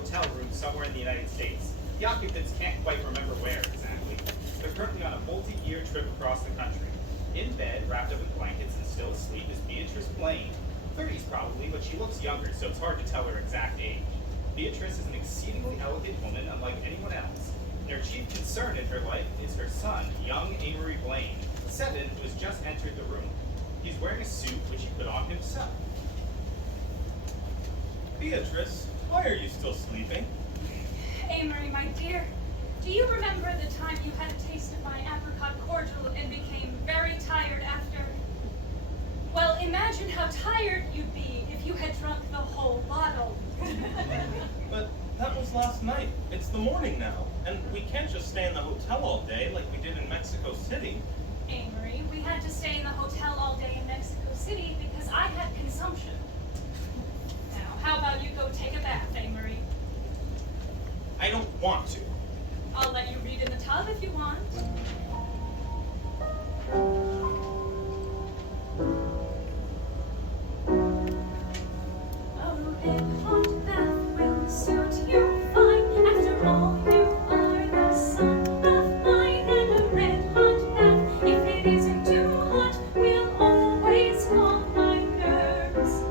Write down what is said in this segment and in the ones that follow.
hotel room somewhere in the United States. The occupants can't quite remember where exactly. They're currently on a multi-year trip across the country. In bed, wrapped up in blankets and still asleep, is Beatrice Blaine. 30s probably, but she looks younger, so it's hard to tell her exact age. Beatrice is an exceedingly elegant woman, unlike anyone else. And her chief concern in her life is her son, young Amory Blaine, 7, who has just entered the room. He's wearing a suit which he put on himself. Beatrice, why are you still sleeping? Amory, my dear, do you remember the time you had a taste of my apricot cordial and became very tired after? Well, imagine how tired you'd be if you had drunk the whole bottle. But that was last night. It's the morning now, and we can't just stay in the hotel all day like we did in Mexico City. Amory, we had to stay in the hotel all day in Mexico City because I had consumption. Now, how about you go take a bath, Amory? I don't want to. I'll let you read in the tub if you want. Oh, a hot bath will suit you fine. After all, you are the son of mine. And a red hot bath, if it isn't too hot, will always calm my nerves.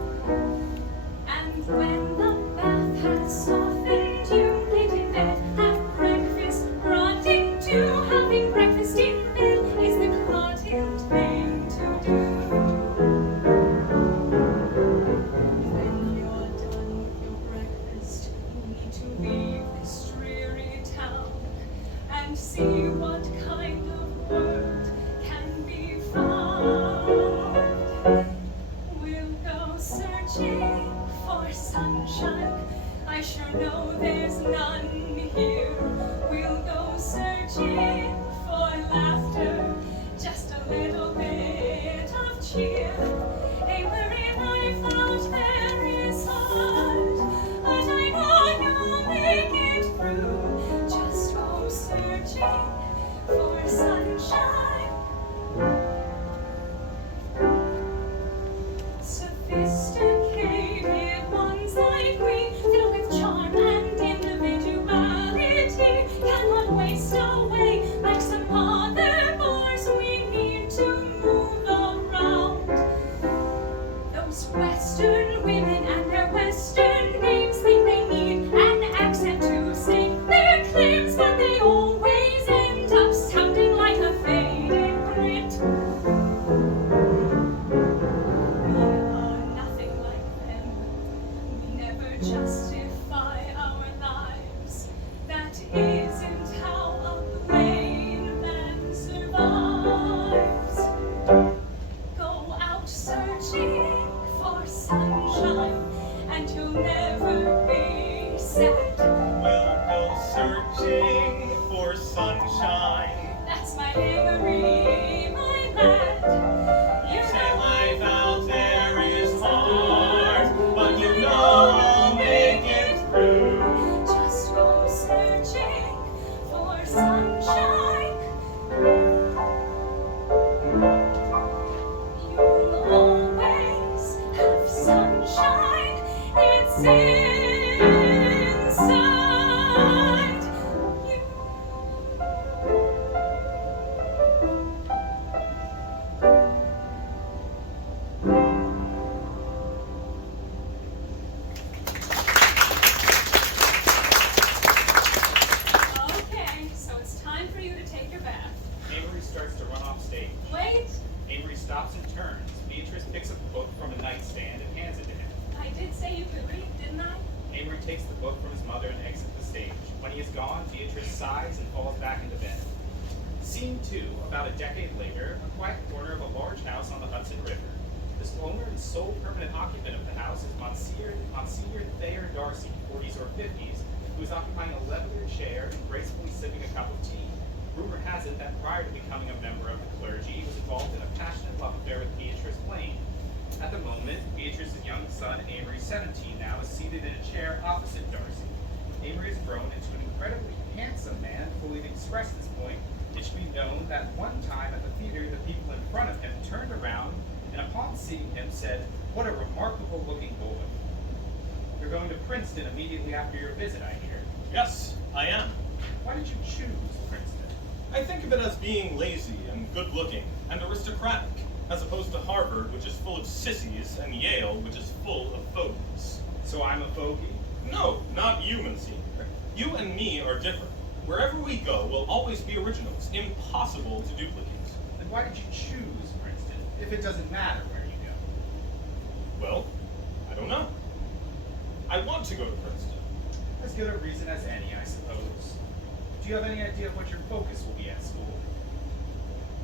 And when the bath has softened you, get in bed, have breakfast, rotting too. Having breakfast in bed is the cotton thing to do. When you're done with your breakfast, you need to leave this dreary town and see what kind of world can be found. We'll go searching for sunshine. I sure know there's none here. We'll go searching for laughter, just a little bit of cheer. Every life out there is hard, but I know you'll make it through. Just go searching for sunshine. Sophisticated ones like we, filled with charm and individuality, cannot waste away like some other boys. We need to move around. Those Western women and their Western names think they need an accent to state their claims, but they always end up sounding like a faded Brit. We are nothing like them. We never justify our lives. That isn't how a plain man survives. Go out searching for sunshine, and you'll never be sad. We'll go searching for sunshine. That's my Amory, my lad. You say life out there is hard, but you know I'll make it through. Just go searching for sunshine. You'll always have sunshine. It's inside you. Okay, so it's time for you to take your bath. Amory starts to run off stage. Wait, Amory stops and turns. Beatrice picks up a book from a nightstand and hands it to him. I did say you could read, didn't I? Amory takes the book from his mother and exits the stage. When he is gone, Beatrice sighs and falls back into bed. Scene 2, about a decade later, a quiet corner of a large house on the Hudson River. The owner and sole permanent occupant of the house is Monsignor Thayer Darcy, 40s or 50s, who is occupying a leather chair and gracefully sipping a cup of tea. Rumor has it that prior to becoming a member of the clergy, he was involved in a passionate love affair with Beatrice Blaine. At the moment, Beatrice's young son, Amory, 17 now, is seated in a chair opposite Darcy. Amory has grown into an incredibly handsome man. Before we've expressed this point, it should be known that one time at the theater, the people in front of him turned around and upon seeing him said, "What a remarkable looking boy." You're going to Princeton immediately after your visit, I hear. Yes, I am. Why did you choose Princeton? I think of it as being lazy and good-looking and aristocratic, as opposed to Harvard, which is full of sissies, and Yale, which is full of fogies. So I'm a fogey? No, not you, Monsignor. You and me are different. Wherever we go, we'll always be originals, impossible to duplicate. Then why did you choose Princeton, if it doesn't matter where you go? Well, I don't know. I want to go to Princeton. As good a reason as any, I suppose. Do you have any idea of what your focus will be at school?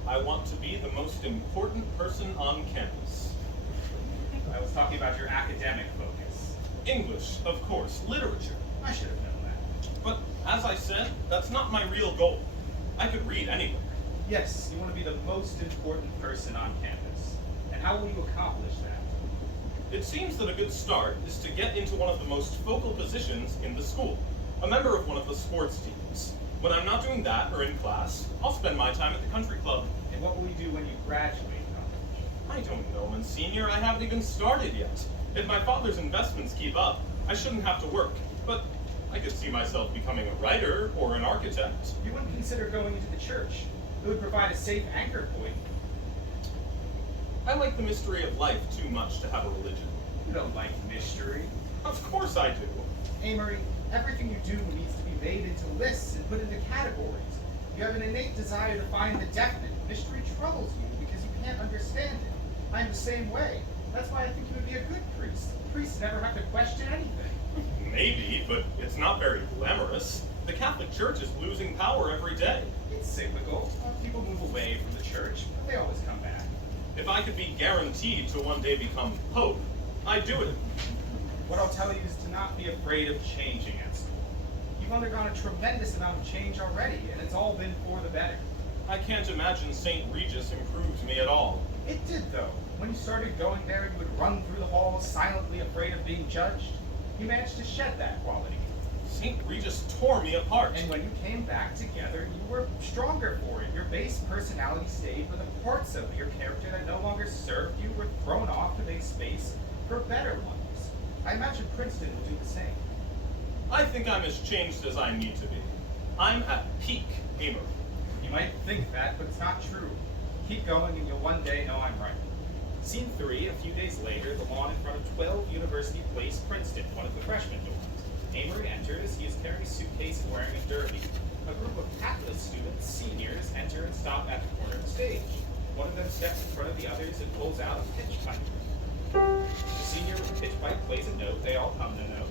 I want to be the most important person on campus. I was talking about your academic focus. English, of course, literature. I should have known that. But, as I said, that's not my real goal. I could read anywhere. Yes, you want to be the most important person on campus. And how will you accomplish that? It seems that a good start is to get into one of the most focal positions in the school, a member of one of the sports teams. When I'm not doing that or in class, I'll spend my time at the country club. And what will you do when you graduate college? I don't know, Monsignor. I haven't even started yet. If my father's investments keep up, I shouldn't have to work. But I could see myself becoming a writer or an architect. You wouldn't consider going into the church. It would provide a safe anchor point. I like the mystery of life too much to have a religion. You don't like mystery. Of course I do. Amory, everything you do needs to be made into lists and put into categories. You have an innate desire to find the definite. Mystery troubles you because you can't understand it. I'm the same way. That's why I think you would be a good priest. Priests never have to question anything. Maybe, but it's not very glamorous. The Catholic Church is losing power every day. It's cyclical. People move away from the church, but they always come back. If I could be guaranteed to one day become Pope, I'd do it. What I'll tell you is to not be afraid of changing at school. You've undergone a tremendous amount of change already, and it's all been for the better. I can't imagine St. Regis improved me at all. It did, though. When you started going there, you would run through the halls silently afraid of being judged. You managed to shed that quality. St. Regis tore me apart. And when you came back together, you were stronger for it. Your base personality stayed, but the parts of your character that no longer served you were thrown off to make space for better ones. I imagine Princeton will do the same. I think I'm as changed as I need to be. I'm at peak Amory. You might think that, but it's not true. Keep going and you'll one day know I'm right. Scene 3, a few days later, the lawn in front of 12 University Place, Princeton, one of the freshman dorms. Amory enters. He is carrying a suitcase and wearing a derby. A group of hapless students, seniors, enter and stop at the corner of the stage. One of them steps in front of the others and pulls out a pitch pipe. The senior with the pitch pipe plays a note. They all hum the note.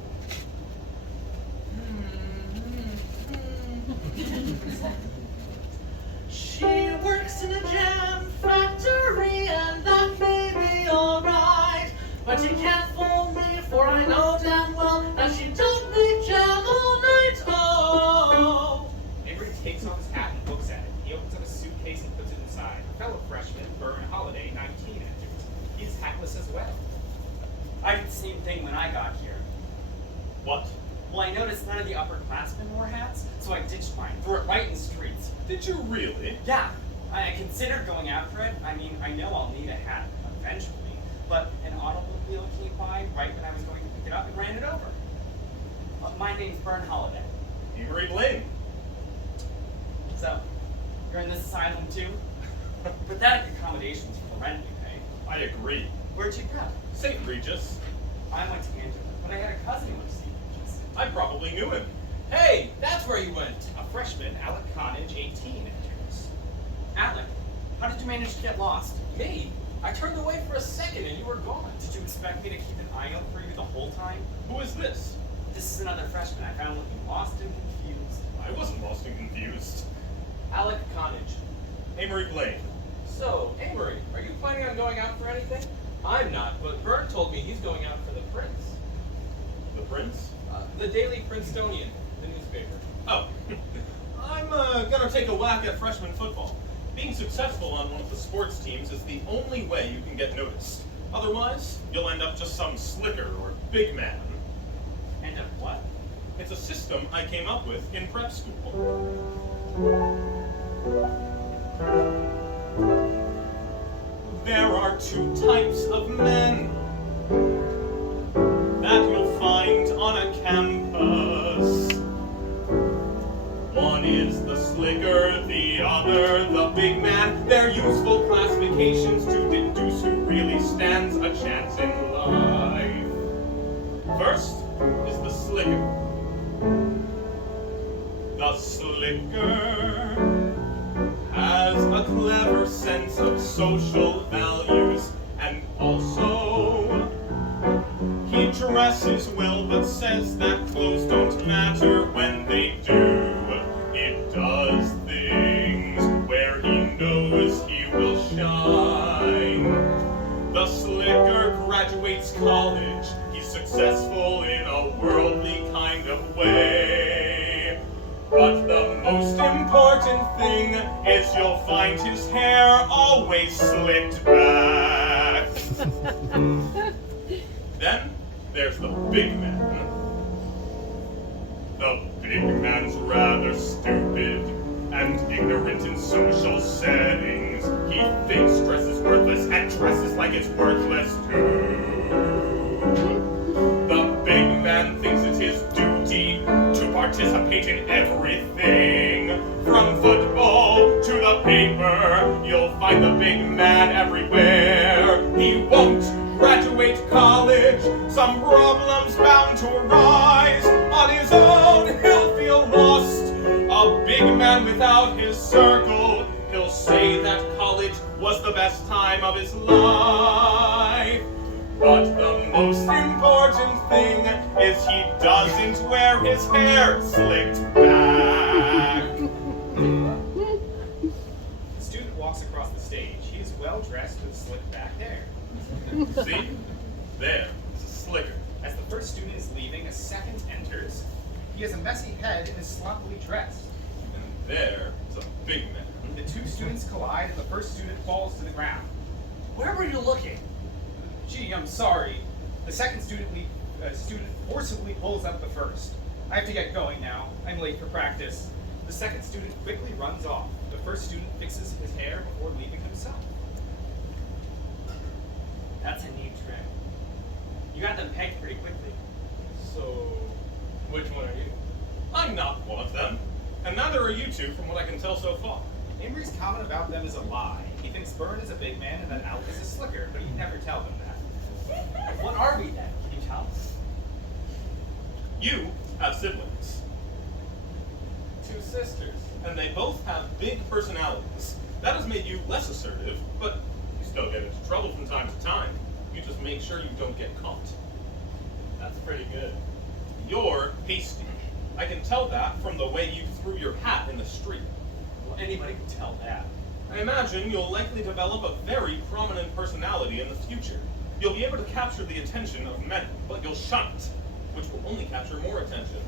She works in a jam factory and that may be alright, but you can't fool me, for I know damn well that she don't make jam all night. Oh! Amory takes off his hat and looks at it. He opens up a suitcase and puts it inside. A fellow freshman, Byrne Holiday, 19, enters. He's hatless as well. I did the same thing when I got here. What? Well, I noticed none of the upperclassmen wore hats, so I ditched mine, threw it right in the streets. Did you really? Yeah, I considered going after it. I mean, I know I'll need a hat eventually, but an automobile came by right when I was going to pick it up and ran it over. My name's Byrne Holiday. Amory Blaine. So, you're in this asylum too? Pathetic accommodations for the rent we pay. I agree. Where'd you go? St. Regis. I went to Angela, but I had a cousin who went to St. Regis. I probably knew him. Hey, that's where you went. A freshman, Alec Connage, 18, enters. Alec, how did you manage to get lost? Me? I turned away for a second and you were gone. Did you expect me to keep an eye out for you the whole time? Who is this? This is another freshman I found looking lost and confused. I wasn't lost and confused. Alec Connage. Amory Blaine. So, Amory, are you planning on going out for anything? I'm not, but Byrne told me he's going out for the Prince. The Prince? The Daily Princetonian, the newspaper. Oh. I'm gonna take a whack at freshman football. Being successful on one of the sports teams is the only way you can get noticed. Otherwise, you'll end up just some slicker or big man. End up what? It's a system I came up with in prep school. There are two types of men that you'll find campus. One is the slicker, the other the big man. They're useful classifications to deduce who really stands a chance in life. First is the slicker. The slicker has a clever sense of social values, and also he dresses well but says that clothes don't matter when they do. He does things where he knows he will shine. The slicker graduates college. He's successful in a worldly kind of way. But the most important thing is you'll find his hair always slicked back. Then there's the big man. The big man's rather stupid and ignorant in social settings. He thinks dress is worthless and dresses like it's worthless too. The big man thinks it's his duty to participate in everything. From football to the paper, you'll find the big man everywhere. He won't graduate college, some problems bound to arise. On his own, he'll feel lost. A big man without his circle, he'll say that college was the best time of his life. But the most important thing is he doesn't wear his hair slicked back. The student walks across the stage. He is well dressed with slicked back hair. See? There, it's a slicker. As the first student is leaving, a second enters. He has a messy head and is sloppily dressed. And there is a big man. The two students collide and the first student falls to the ground. Where were you looking? Gee, I'm sorry. The second student forcibly pulls up the first. I have to get going now. I'm late for practice. The second student quickly runs off. The first student fixes his hair before leaving himself. That's a neat trick. You got them pegged pretty quickly. So, which one are you? I'm not one of them. And neither are you two from what I can tell so far. Amory's comment about them is a lie. He thinks Byrne is a big man and that Alec is a slicker, but he'd never tell them that. What are we then? Can you tell? You have siblings. Two sisters. And they both have big personalities. That has made you less assertive, but you still get into trouble from time to time. You just make sure you don't get caught. That's pretty good. You're hasty. I can tell that from the way you threw your hat in the street. Well, anybody can tell that. I imagine you'll likely develop a very prominent personality in the future. You'll be able to capture the attention of men, but you'll shun it, which will only capture more attention.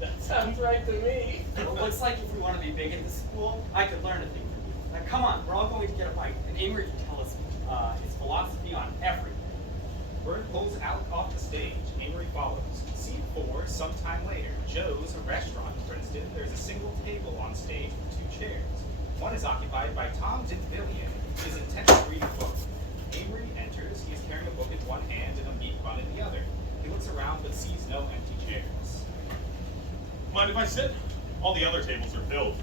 That sounds right to me. Well, looks like if we want to be big in this school, I could learn a thing from you. Now, come on, we're all going to get a bite, and Amory can tell us his philosophy on everything. Byrne pulls Alec off the stage. Amory follows. Scene 4, sometime later. Joe's, a restaurant in Princeton. There's a single table on stage with two chairs. One is occupied by Tom Dinvillian, who is intently reading a book. Amory enters. He is carrying a book in one hand and a meat bun in the other. He looks around but sees no empty chairs. Mind if I sit? All the other tables are filled.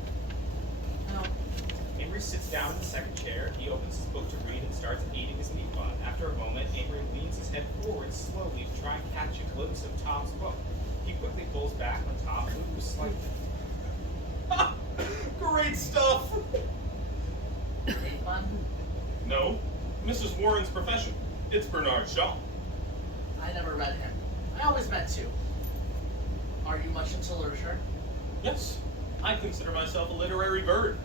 No. Amory sits down in the second chair. He opens his book to read and starts eating his meat bun. After a moment, Amory leans his head forward slowly to try and catch a glimpse of Tom's book. He quickly pulls back when Tom moves slightly. Great stuff! Big one? No, Mrs. Warren's profession. It's Bernard Shaw. I never read him. I always meant to. Are you much into literature? Yes, I consider myself a literary bird.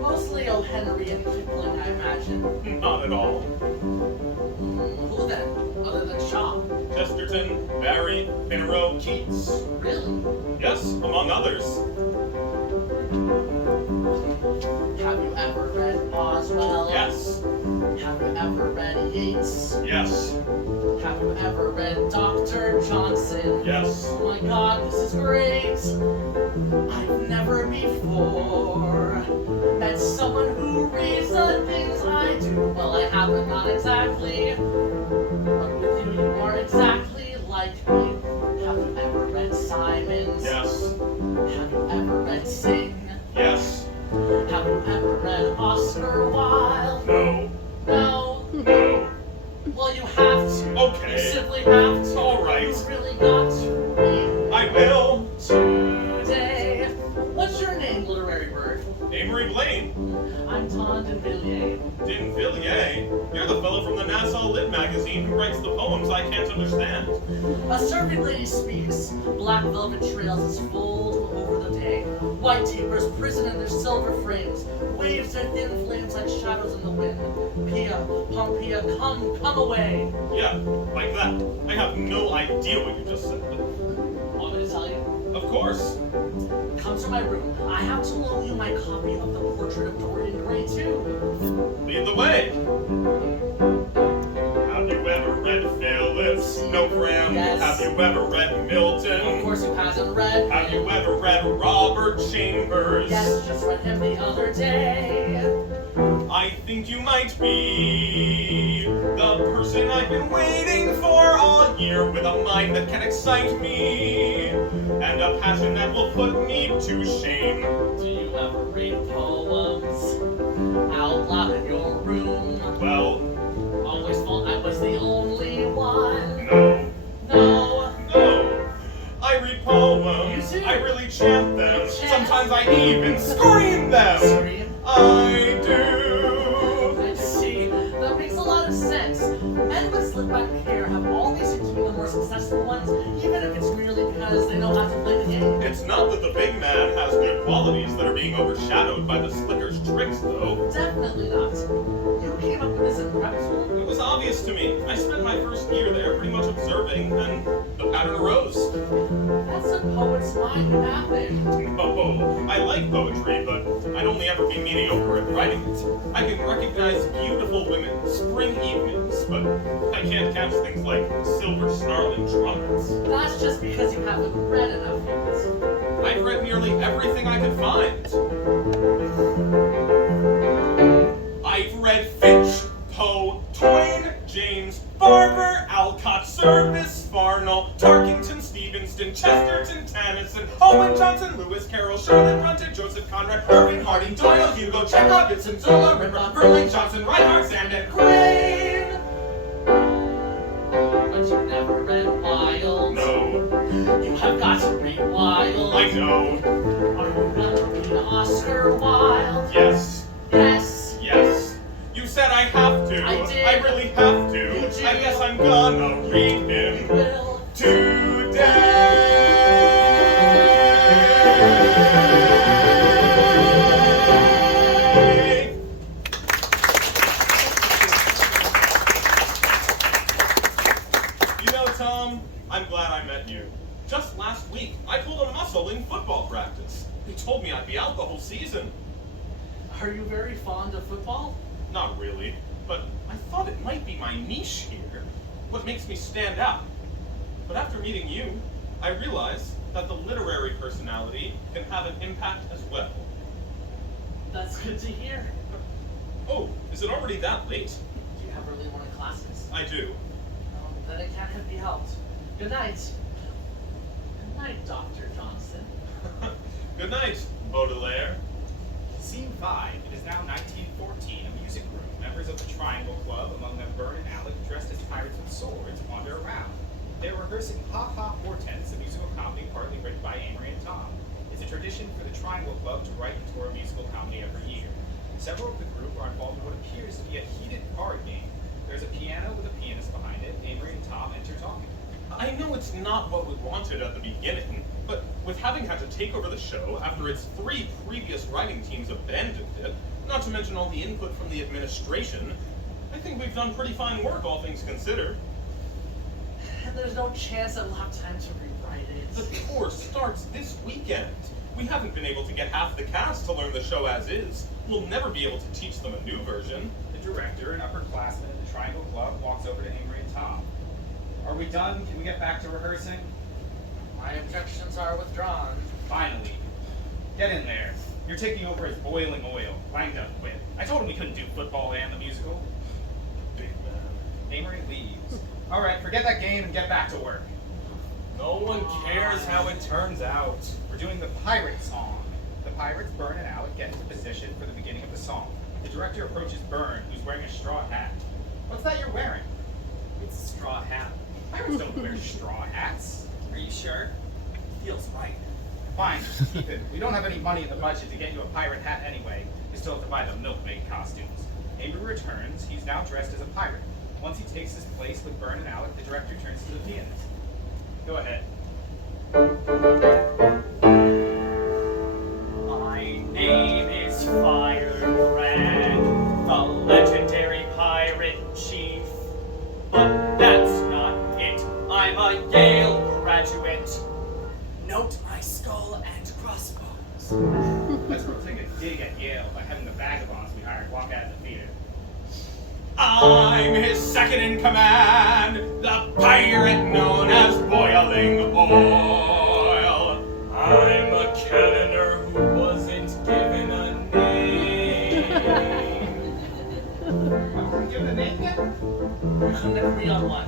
Mostly O. Henry and Kipling, I imagine. Not at all. Who then, other than Shaw? Chesterton, Barry, Pinero, Keats. Really? Yes, among others. Have you ever read Boswell? Yes. Have you ever read Yeats? Yes. Have you ever read Dr. Johnson? Yes. Oh my god, this is great! I've never before met someone who reads the things I do. Well, I haven't, not exactly. But with you, you are exactly like me. I'm Ton Denvilliers. Denvilliers? You're the fellow from the Nassau Lit magazine who writes the poems I can't understand. A serving lady speaks. Black velvet trails its fold over the day. White tapers prison in their silver frames. Waves their thin flames like shadows in the wind. Pia, Pompeia, come away. Yeah, like that. I have no idea what you just said. Want me to tell you? Of course. Come to my room. I have to loan you my copy of the portrait of Dorian Gray, too. Lead the way. Have you ever read Phillips? No, Graham. Yes. Have you ever read Milton? Of course you hasn't read. Have you ever read Robert Chambers? Yes, just read him the other day. I think you might be the person I've been waiting for all year, with a mind that can excite me and a passion that will put me to shame. Do you ever read poems out loud in your room? Well, Always thought I was the only one. no. No. I read poems. You too? I really chant them. You chant? Sometimes I even scream them. Scream? I do. I see. That makes a lot of sense. Men with slick back hair have all these seem to be the more successful ones, even if it's merely because they know how to play the game. It's not that the big man has good qualities that are being overshadowed by the slicker's tricks, though. Definitely not. You came up with this in prep school? It was obvious to me. I spent my first year there pretty much observing, and the pattern arose. That's a poet's mind happening. Oh, I like poetry, but I'd only ever be mediocre at writing it. I can recognize beautiful women, spring evenings, but I can't catch things like silver snarling trumpets. That's just because you haven't read enough yet. I've read nearly everything I could find. I've read Finch, Poe, Twain, James, Barber, Alcott, Service, Farnell, Tarkington, Stevenson, Chesterton, Tennyson, Owen Johnson, Lewis Carroll, Charlotte Bronte, Joseph Conrad, Irving, Harding, Doyle, Hugo, Chekhov, Ibsen, Zola, Rembrandt, Burling, Johnson, Reinhardt, Sand, and Crane. But you never read Wilde. No, You have got to read Wilde. I know. Are you gonna read Oscar Wilde? Yes, Yes. yes. You said I have to. I did. I really have to. You did. I guess I'm gonna read him Will. today. You know, Tom, I'm glad I met you. Just last week, I pulled a muscle in football practice. They told me I'd be out the whole season. Are you very fond of football? Not really, but I thought it might be my niche here, what makes me stand out. But after meeting you, I realized that the literary personality can have an impact as well. That's good to hear. Oh, is it already that late? Do you have early morning classes? I do. Then it can't be helped. Good night. Good night, Dr. Johnson. Good night, Baudelaire. Scene 5. It is now 1914, a music room. Members of the Triangle Club, among them Byrne and Alec, dressed as pirates with swords, wander around. They are rehearsing Ha Ha Hortense, a musical comedy partly written by Amory and Tom. It's a tradition for the Triangle Club to write and tour a musical comedy every year. Several of the group are involved in what appears to be a heated card game. There's a piano with a pianist behind it. Amory and Tom enter talking. I know it's not what we wanted at the beginning, but with having had to take over the show after its 3 previous writing teams abandoned it, not to mention all the input from the administration, I think we've done pretty fine work, all things considered. And there's no chance that we'll have time to rewrite it. The tour starts this weekend. We haven't been able to get half the cast to learn the show as is. We'll never be able to teach them a new version. The director, an upperclassman at the Triangle Club, walks over to Amory and Tom. Are we done? Can we get back to rehearsing? My objections are withdrawn. Finally. Get in there. You're taking over as boiling oil. Langdon quit. I told him we couldn't do football and the musical. Big man. Amory leaves. All right, forget that game and get back to work. No one cares how it turns out. We're doing the pirate song. The pirates, Byrne and Alec, get into position for the beginning of the song. The director approaches Byrne, who's wearing a straw hat. What's that you're wearing? It's a straw hat. Pirates don't wear straw hats. Are you sure? Feels right. Fine, keep it. We don't have any money in the budget to get you a pirate hat anyway. You still have to buy the milkmaid costumes. Avery returns. He's now dressed as a pirate. Once he takes his place with Bern and Alec, the director turns to the pianist. Go ahead. My name is Firebrand, the legendary pirate chief. But that's not it. I'm a Yale graduate. Note my skull and crossbones. Let's go take a dig at Yale by having the vagabonds we hired walk out of the theater. I'm his second in command, the pirate known as Boiling Oil. I'm a calendar who wasn't given a name. Give the name yet? We couldn't agree on one.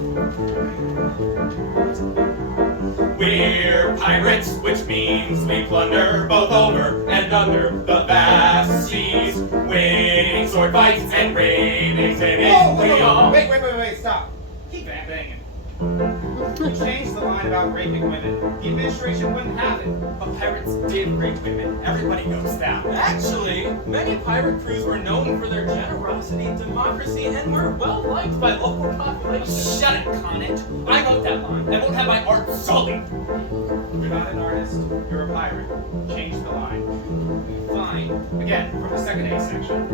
We're pirates, which means we plunder both over and under the vast seas, winning sword fights and raiding cities. Whoa, We all wait, stop. Keep banging. You changed the line about raping women. The administration wouldn't have it. But pirates did rape women. Everybody knows that. Actually, many pirate crews were known for their generosity, democracy, and were well liked by local populations. Shut it, Conant. I wrote that line. I won't have my art sullied. You're not an artist. You're a pirate. Change the line. Fine. Again, from the second A section.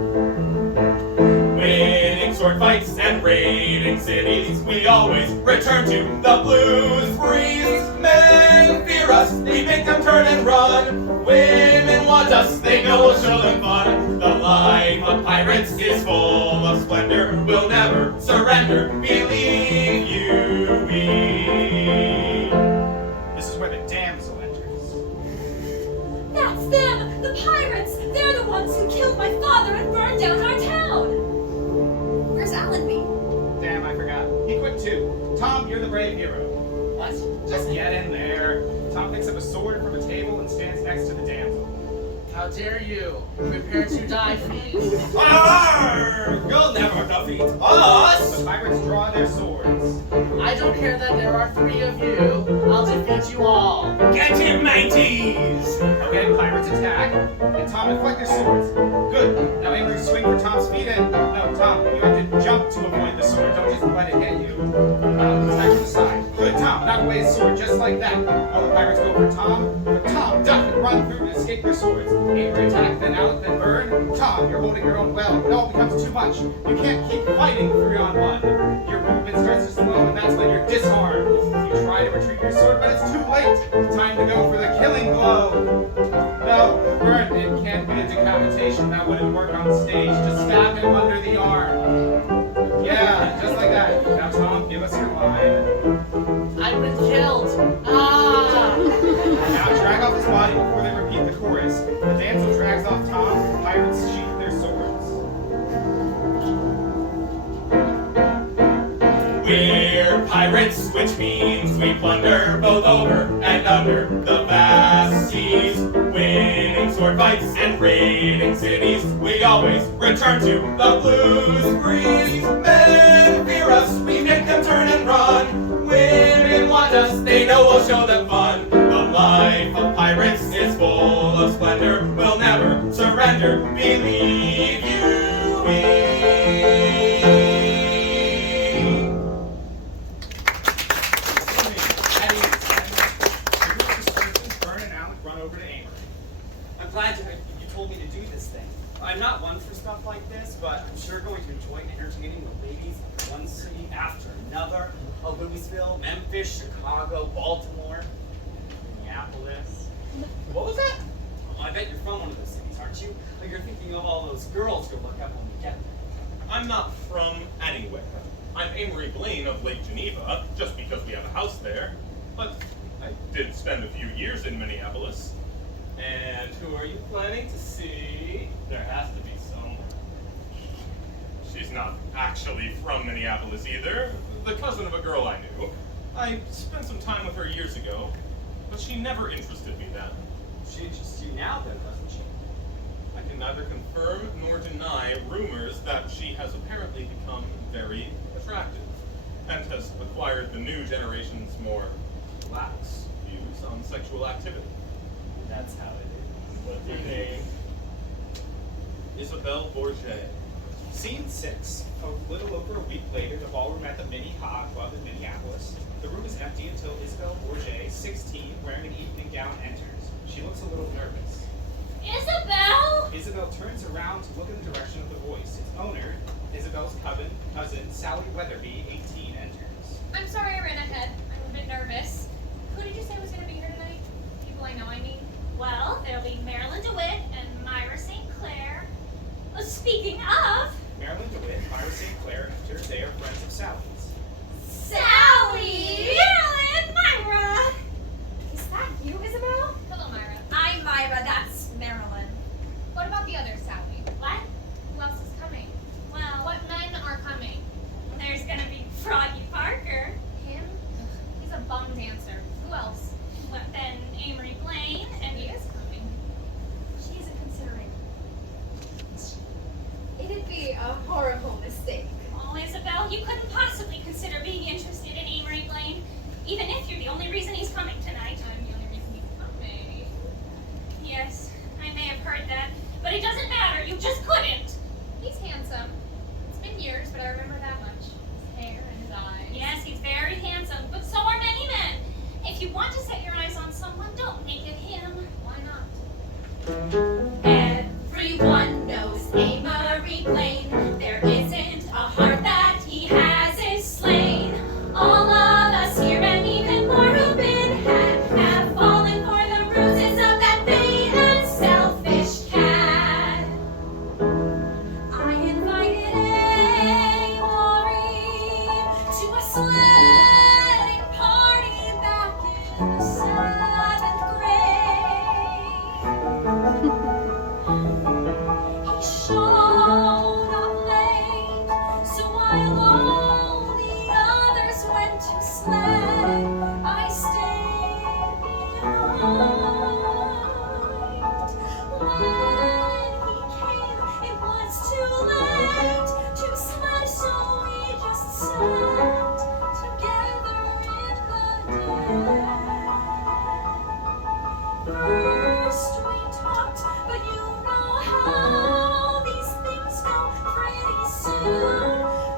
winning sword fights and raiding cities, we always return to the blues breeze. Men fear us, we make them turn and run. Women want us, they know we'll show them fun. The life of pirates is full of splendor. We'll never surrender, believe you we. This is where the damsel enters. That's them! The pirates! They're the ones who killed my father and burned down our town! Where's Allenby? Damn, I forgot. He quit too. Tom, you're the brave hero. What? Just get in there. Tom picks up a sword from a table and stands next to the damsel. How dare you? Prepare to die, fiends. Arr! You'll never defeat us! The pirates draw their swords. I don't care that there are 3 of you. I'll defeat you all. Get him, mateys! Okay, pirates attack, and Tom deflect their swords. Good. Now Avery swing for Tom's feet and... No, Tom, you have to jump to avoid the sword. Don't just let it hit you. Attack to the side. Good, Tom, knock away his sword just like that. All the pirates go for Tom, but Tom, duck and run through and escape their swords. Avery attack, then Alec, then Burn. Tom, you're holding your own well. It all becomes too much. You can't keep fighting 3-on-1. Your movement starts to slow, and that's when you're disarmed. You try to retrieve your sword, but it's too late. Time to go for the killing blow. No, Burn, it can't be a decapitation. That wouldn't work on stage. Just stab him under the arm. Yeah, just like that. Now, Tom, give us your line. I've been killed. Ah! Now drag off his body before they repeat the chorus. The damsel drags off Tom, the pirates sheath their swords. We're pirates, which means we plunder both over and under the vast seas, winning sword fights and raiding cities. We always return to the blues breeze. Men fear us, we make them turn and run. Women want us, they know we'll show them fun. The life of pirates is full of splendor. We'll never surrender, believe you we. I'm glad you told me to do this thing. I'm not one for stuff like this, but I'm sure going to enjoy entertaining the ladies of one city after another. Louisville, Memphis, Chicago, Baltimore, Minneapolis. What was that? Well, I bet you're from one of those cities, aren't you? Like you're thinking of all those girls you'll look up when we get there. I'm not from anywhere. I'm Amory Blaine of Lake Geneva, just because we have a house there. But I did spend a few years in Minneapolis. And who are you planning to see? There has to be someone. She's not actually from Minneapolis either. The cousin of a girl I knew. I spent some time with her years ago, but she never interested me then. She interests you now, then, doesn't she? I can neither confirm nor deny rumors that she has apparently become very attractive and has acquired the new generation's more lax views on sexual activity. That's how it is. What's your name? Isabelle Bourget. Scene 6. A little over a week later, the ballroom at the Mini Ha Club in Minneapolis. The room is empty until Isabelle Bourget, 16, wearing an evening gown, enters. She looks a little nervous. Isabelle! Isabelle turns around to look in the direction of the voice. Its owner, Isabelle's cousin, Sally Weatherby, 18, enters. I'm sorry I ran ahead. I'm a bit nervous. Who did you say was going to be here tonight? People I know, I mean. Well, there'll be Marilyn DeWitt and Myra St. Clair. Speaking of... Marilyn DeWitt and Myra St. Clair enter. They are friends of Sally's. Sally! Marilyn! Myra! Is that you, Isabelle? Hello, Myra. I'm Myra, that's Marilyn. What about the other Sally? What? Who else is coming? Well, What men are coming? there's gonna be Froggy Parker. Him? He's a bum dancer. Who else? What then, Amory Blaine, and He is coming. she isn't considering. It'd be a horrible mistake. Oh, Isabelle, you couldn't possibly consider being interested in Amory Blaine, even if you're the only reason he's coming tonight. I'm the only reason he's coming. Yes, I may have heard that, but it doesn't matter, you just couldn't. He's handsome. It's been years, but I remember that much. His hair and his eyes. Yes, he's very handsome, but so are many men. If you want to set your eyes on someone, don't make it him. Why not? Everyone knows Amory Blaine. There isn't a heart that he hasn't slain. All of us here and even more who've been had have fallen for the ruses of that vain and selfish cat. I invited Amory to a sledding party back in the 7th grade. He showed up late, so while all the others went to sled, I stayed behind. When he came, it was too late to sled, so we just sat together in the dead. First we talked, but you know how these things go pretty soon.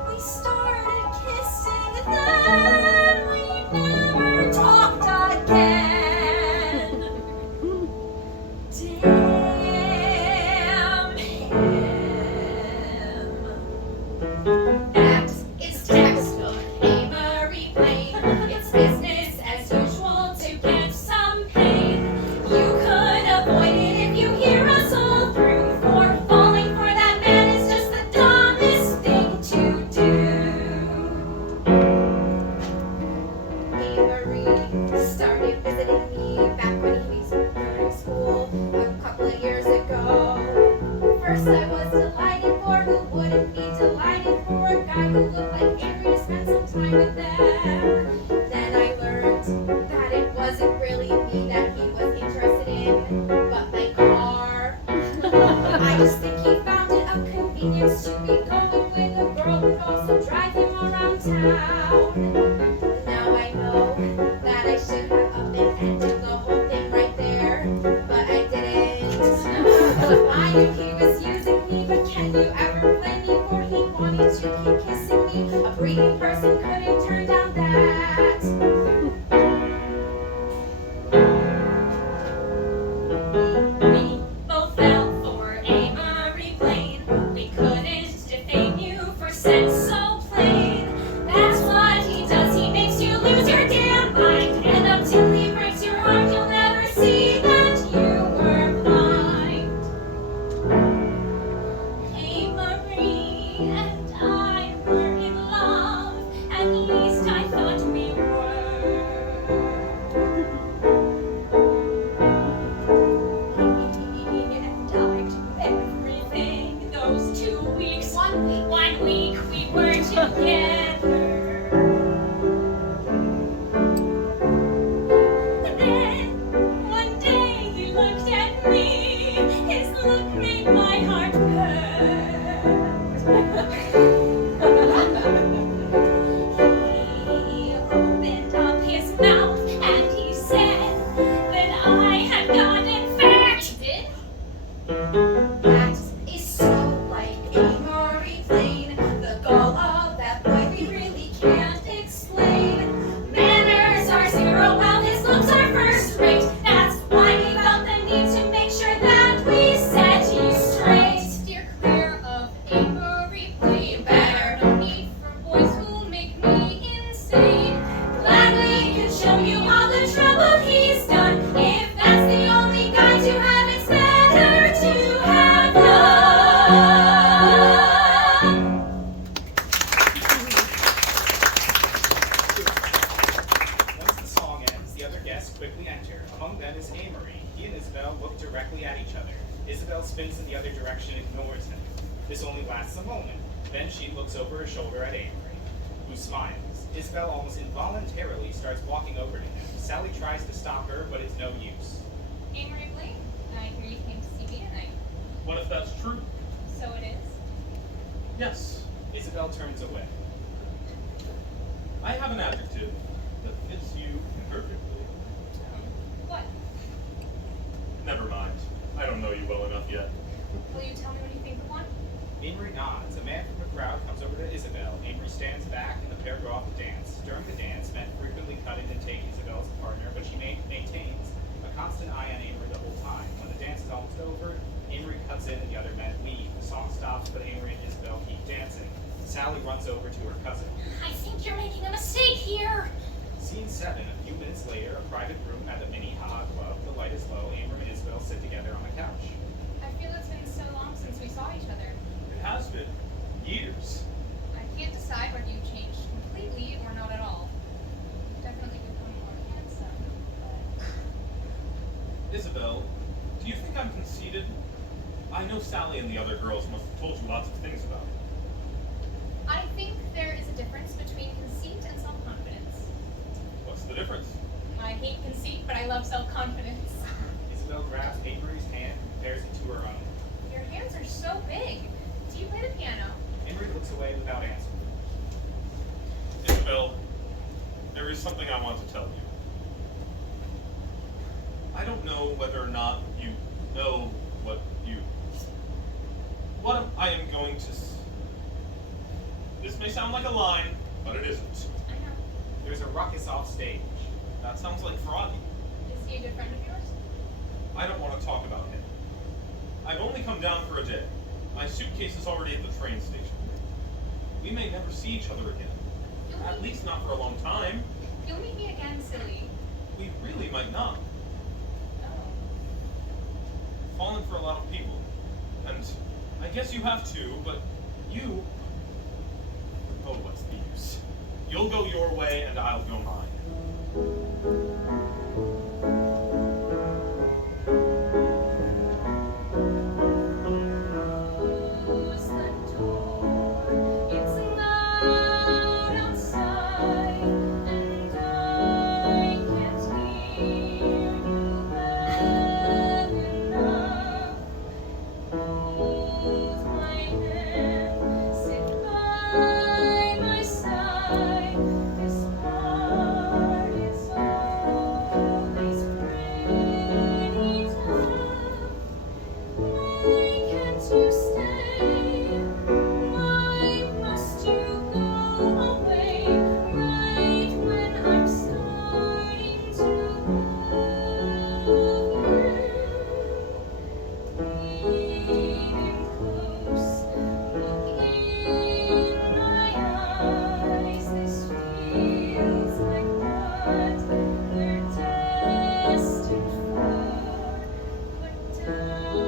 We started kissing, then we never talked again. Damn him. That is textbook Amory Blaine. It's business as usual to give some pain. You could avoid it if you hear us all through. For falling for that man is just the dumbest thing to do. Amory started visiting me back when he was in school a couple of years ago. First I was delighted, for who wouldn't be delighted for a guy who looked like Amory to spend some time with them. Then I learned that it wasn't really me that he was interested in, but my car. I just think he found it a convenience to be going with a girl who'd also drive him around town. Now I know that I should have up and ended the whole thing right there, but I didn't. I knew he was using me, but can you ever blame me for he wanting to keep kissing me? A breathing person couldn't turn down that. We both fell for Amory Blaine. We couldn't defame you for sense so plain. That's what he does, he makes you lose your damn mind. And until he breaks your heart, you'll never see that you were blind. Among them is Amory. He and Isabel look directly at each other. Isabel spins in the other direction and ignores him. This only lasts a moment. Then she looks over her shoulder at Amory, who smiles. Isabel almost involuntarily starts walking over to him. Sally tries to stop her, but it's no use. Amory Blake, I hear you came to see me tonight. What if that's true? So it is? Yes. Isabel turns away. I have an adjective that fits you perfectly. What? Never mind. I don't know you well enough yet. Will you tell me when you think of one? Amory nods. A man from the crowd comes over to Isabel. Amory stands back and the pair go off to dance. During the dance, men frequently cut in and take Isabel as a partner, but she maintains a constant eye on Amory the whole time. When the dance is almost over, Amory cuts in and the other men leave. The song stops, but Amory and Isabel keep dancing. Sally runs over to her cousin. I think you're making a mistake here. Scene 7. A few minutes later, a private room at the Minnehaha Club. The light is low. Amory and Isabel sit together on the couch. I feel it's been so long since we saw each other. It has been. Years. I can't decide whether you've changed completely or not at all. You've definitely become more handsome, but... Isabel, do you think I'm conceited? I know Sally and the other girls must have told you lots of things about me. I think there is a difference between conceit and self-confidence. What's the difference? I hate conceit, but I love self-confidence. Isabel grabs Amory's hand and compares it to her own. Your hands are so big. Do you play the piano? Amory looks away without answering. Isabel, there is something I want to tell you. I don't know whether or not you know what I am going to This may sound like a line, but it isn't. I know. There's a ruckus off stage. That sounds like Froggy. Is he a good friend of yours? I don't want to talk about him. I've only come down for a day. My suitcase is already at the train station. We may never see each other again. At least not for a long time. You'll meet me again, silly. We really might not. Oh. Fallen for a lot of people. And I guess you have too, but you... Oh, what's the use? You'll go your way and I'll go mine. Close the door. It's loud outside, and I can't hear you well enough. Hold my hand, sit by my side. This part is always pretty tough. Why can't you stay? Why must you go away right when I'm starting to love you? Lean close, look in my eyes. This feels like what we're destined for. Put down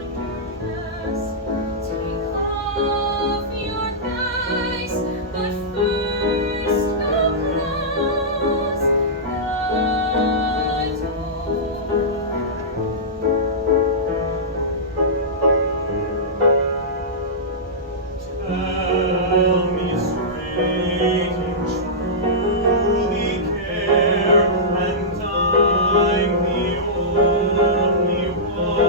your mask, take off your eyes, but first go close the door. Tell me straight, you truly care, and I'm the only one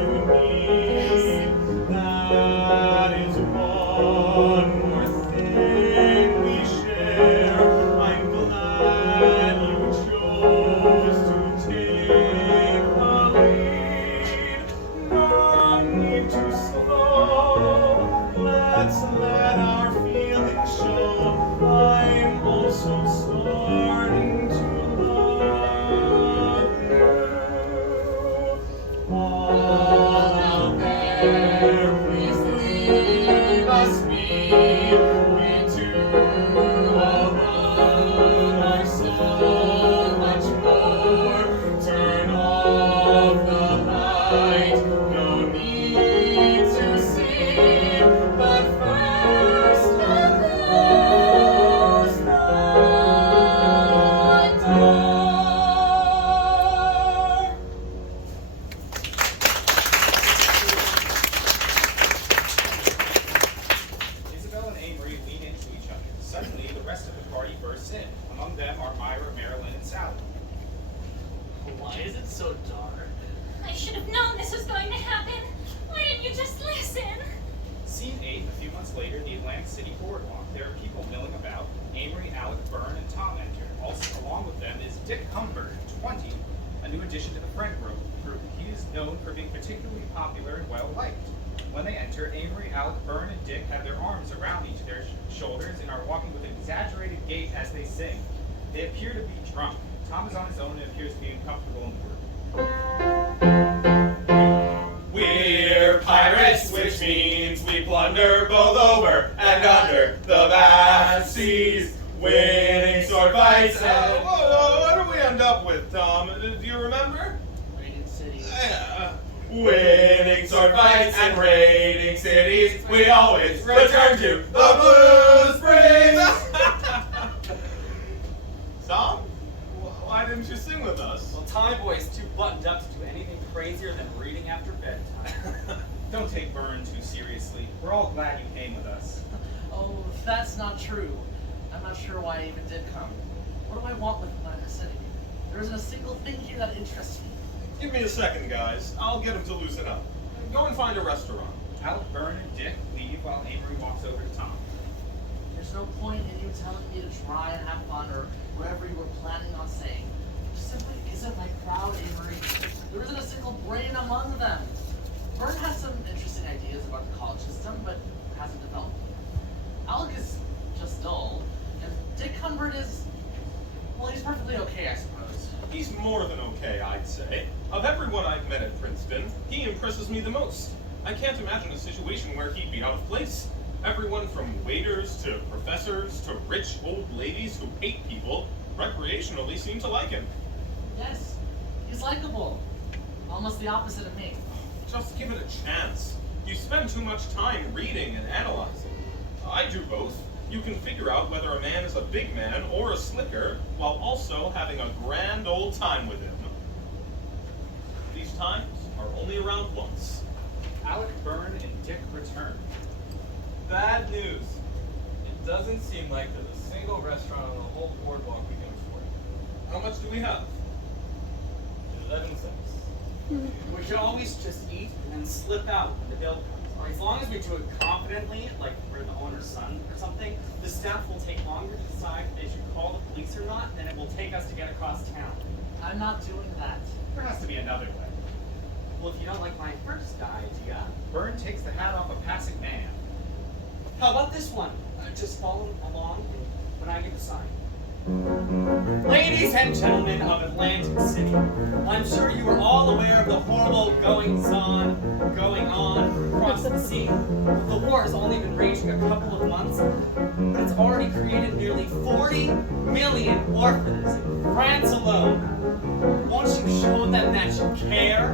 you need. That is one more thing we share. I'm glad you chose to take the lead. No need to slow. Let's let our feelings show. I'm also starting to love you. All out there, please leave us be. We two alone are so much more. Turn off the light. No need to see. But first I'll close the door. is it so dark? I should have known this was going to happen. Why didn't you just listen? Scene 8, a few months later, the Atlantic City boardwalk. There are people milling about. Amory, Alec, Byrne, and Tom enter. Also, along with them is Dick Humbert, 20, a new addition to the friend group. He is known for being particularly popular and well-liked. When they enter, Amory, Alec, Byrne, and Dick have their arms around each of their shoulders and are walking with an exaggerated gait as they sing. They appear to be drunk. Tom is on his own and appears to be uncomfortable in the group. We're pirates, which means we plunder both over and under the vast seas, winning sword fights. What do we end up with, Tom? Do you remember? Raiding cities. Winning sword fights and raiding cities, we always return to the Blue Springs. Tom, why didn't you sing with us? Well, Tommy Boy is too buttoned up to do anything crazier than reading after bedtime. Don't take Byrne too seriously. We're all glad you came with us. Oh, that's not true. I'm not sure why I even did come. What do I want with Atlantic City? There isn't a single thing here that interests me. Give me a second, guys. I'll get him to loosen up. Go and find a restaurant. Alec, Byrne, and Dick leave while Amory walks over to Tom. There's no point in you telling me to try and have fun or whatever you were planning on saying. There simply isn't my crowd, Amory. There isn't a single brain among them. Byrne has some interesting ideas about the college system, but hasn't developed them. Alec is just dull, and Dick Humbert is, well, he's perfectly okay, I suppose. He's more than okay, I'd say. Of everyone I've met at Princeton, he impresses me the most. I can't imagine a situation where he'd be out of place. Everyone from waiters to professors to rich old ladies who hate people recreationally seem to like him. Yes, he's likable. Almost the opposite of me. Just give it a chance. You spend too much time reading and analyzing. I do both. You can figure out whether a man is a big man or a slicker while also having a grand old time with him. These times are only around once. Alec, Byrne, and Dick return. Bad news. It doesn't seem like there's a single restaurant on the whole boardwalk we can afford. How much do we have? 11 cents. We should always just eat and then slip out when the bill comes. As long as we do it confidently, like we're the owner's son or something, the staff will take longer to decide if they should call the police or not than it will take us to get across town. I'm not doing that. There has to be another way. Well, if you don't like my first idea, Byrne takes the hat off a passing man. how about this one? Just follow along when I give the sign. Ladies and gentlemen of Atlantic City, I'm sure you are all aware of the horrible goings-on across the sea. The war has only been raging a couple of months, but it's already created nearly 40 million orphans in France alone. Won't you show them that you care?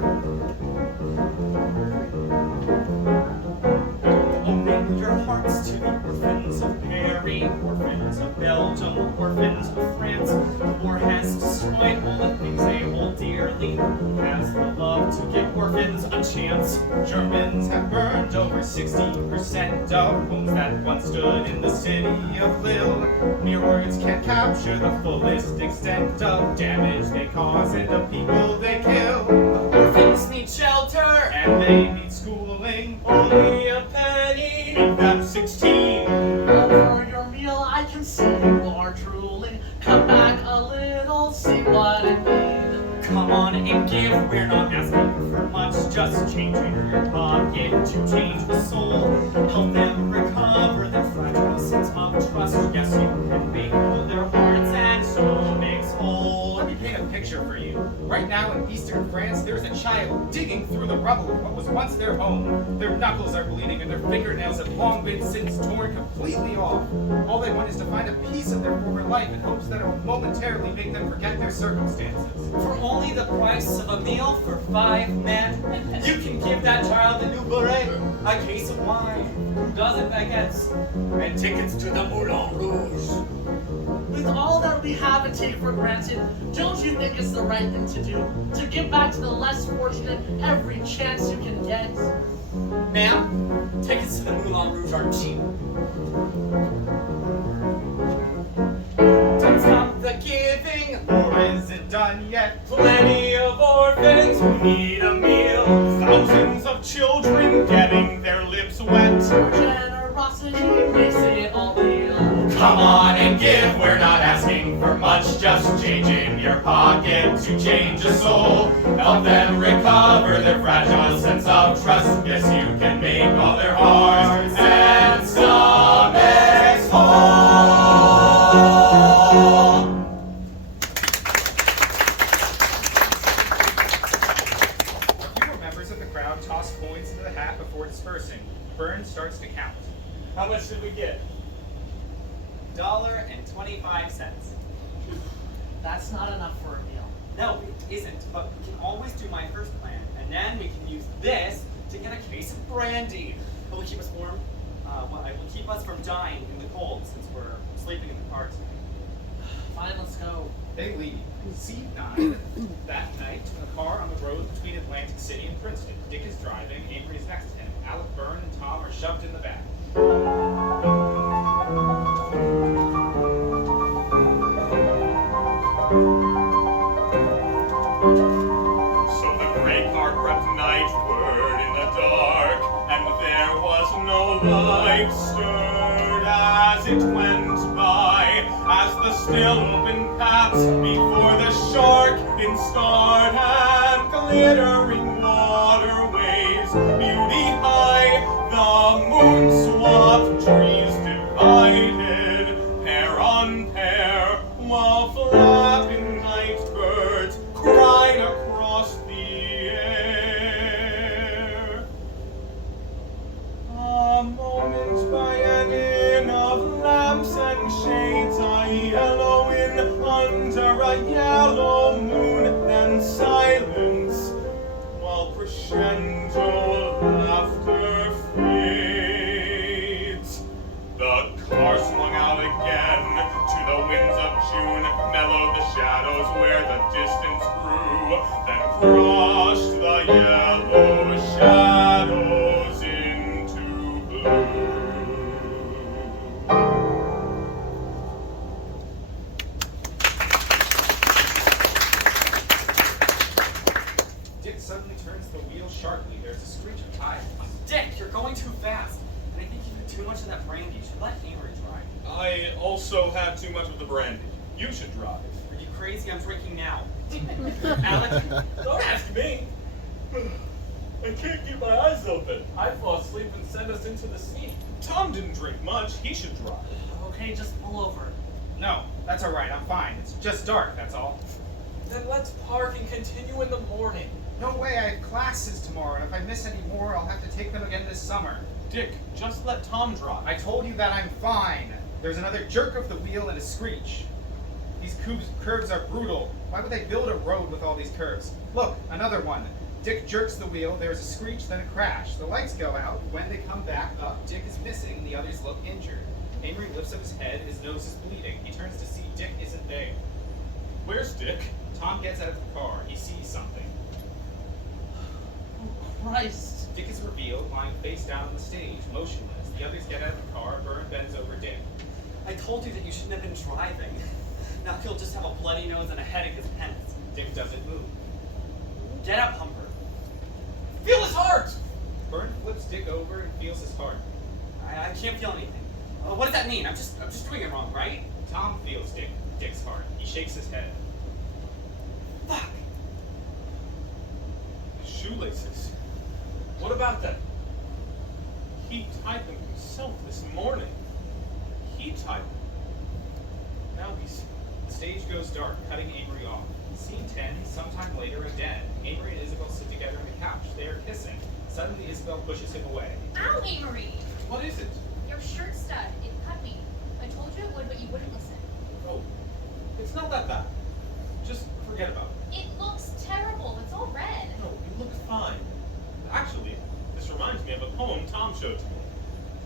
Open your hearts to the orphans of Paris, orphans of Belgium, orphans of France. The war has destroyed all the things they hold dearly. Who has the love to give orphans a chance? Germans have burned over 60% of homes that once stood in the city of Lille. Mere words can't capture the fullest extent of damage they cause and the people they kill. The orphans need shelter, And they need schooling. only a penny. Make them 16. Over your meal, I can see you are drooling. Come back a little, see what I mean. Come on and give, we're not asking for much, just changing your pocket to change the soul. Help them recover their fragile sense of trust. Yes, you can make all their hearts and stomachs whole. Let me paint a picture for you. Right now in eastern France, there's a child digging through the rubble of what was once their home. Their knuckles are bleeding and their fingernails have long been since torn completely off. All they want is to find a piece of their former life in hopes that it will momentarily make them forget their circumstances. For only the price of a meal for 5 men, you can give that child a new beret, a case of wine, 2 dozen baguettes, and tickets to the Moulin Rouge. With all that we have and take for granted, don't you think it's the right thing to do? To give back to the less fortunate every chance you can get? Ma'am, tickets to the Moulin Rouge are cheap. Don't stop the giving, Or is it done? done yet. Plenty of orphans who need a meal. Thousands of children getting their lips wet. Generosity makes it all real. Come on and give, we're not asking for much. Just change in your pocket to change a soul. Help them recover their fragile sense of trust. Yes, you can make all their hearts and stomachs whole. Fewer members of the crowd toss coins into the hat before dispersing. Byrne starts to count. How much did we get? $1.25. That's not enough for a meal. No, it isn't, but we can always do my first plan, and then we can use this to get a case of brandy. It will keep us warm. It will keep us from dying in the cold since we're sleeping in the car tonight. Fine, let's go. They leave. Scene 9. That night, in a car on the road between Atlantic City and Princeton. Dick is driving, Avery is next to him. Alec, Byrne, and Tom are shoved in the back. So the great car crept nightward in the dark, and there was no light stirred as it went by, as the still open paths before the shark in starred and glittering waterways, beauty high, the moon-swath trees divided, pair on pair, while flapping night birds cried across the air. A moment by an inn of lamps and shades, a yellow inn under a yellow moon, then silence, while crescendo laughter fades. The car swung out again to the winds of June, mellowed the shadows where the distance grew, then crushed the yellow shadows into blue. Dick suddenly turns the wheel sharply. There's a screech of tires. Dick, you're going too fast. And I think you had too much of that brandy. You should let Avery drive. I also had too much of the brandy. You should drive. Are you crazy? I'm drinking now. Alec, Don't ask me. I can't keep my eyes open. I'd fall asleep and send us into the sea. Tom didn't drink much. He should drive. Okay, just pull over. No, that's all right. I'm fine. It's just dark, that's all. Then let's park and continue in the morning. No way. I have classes tomorrow, and if I miss any more, I'll have to take them again this summer. Dick, just let Tom drive. I told you that I'm fine. There's another jerk of the wheel and a screech. These curves are brutal. Why would they build a road with all these curves? Look, another one. Dick jerks the wheel, there's a screech, then a crash. The lights go out. When they come back up, Dick is missing, and the others look injured. Avery lifts up his head, his nose is bleeding. He turns to see Dick isn't there. Where's Dick? Tom gets out of the car. He sees something. Oh, Christ. Dick is revealed, lying face down on the stage, motionless. The others get out of the car. Byrne bends over Dick. I told you that you shouldn't have been driving. Now he'll just have a bloody nose and a headache as penance. Dick doesn't move. Get up, Humper. Feel his heart! Byrne flips Dick over and feels his heart. I can't feel anything. What does that mean? I'm just doing it wrong, right? Tom feels Dick's heart. He shakes his head. Fuck. Shoelaces. What about them? He tied them himself this morning. He tied them. Now he's... The stage goes dark, cutting Avery off. Scene 10, sometime later, a den. Avery and Isabel sit together on the couch. They are kissing. Suddenly, Isabel pushes him away. Ow, Amory! What is it? Your shirt stud. It cut me. I told you it would, but you wouldn't listen. Oh, it's not that bad. Just forget about it. It looks terrible. It's all red. No, you look fine. Actually, this reminds me of a poem Tom showed to me.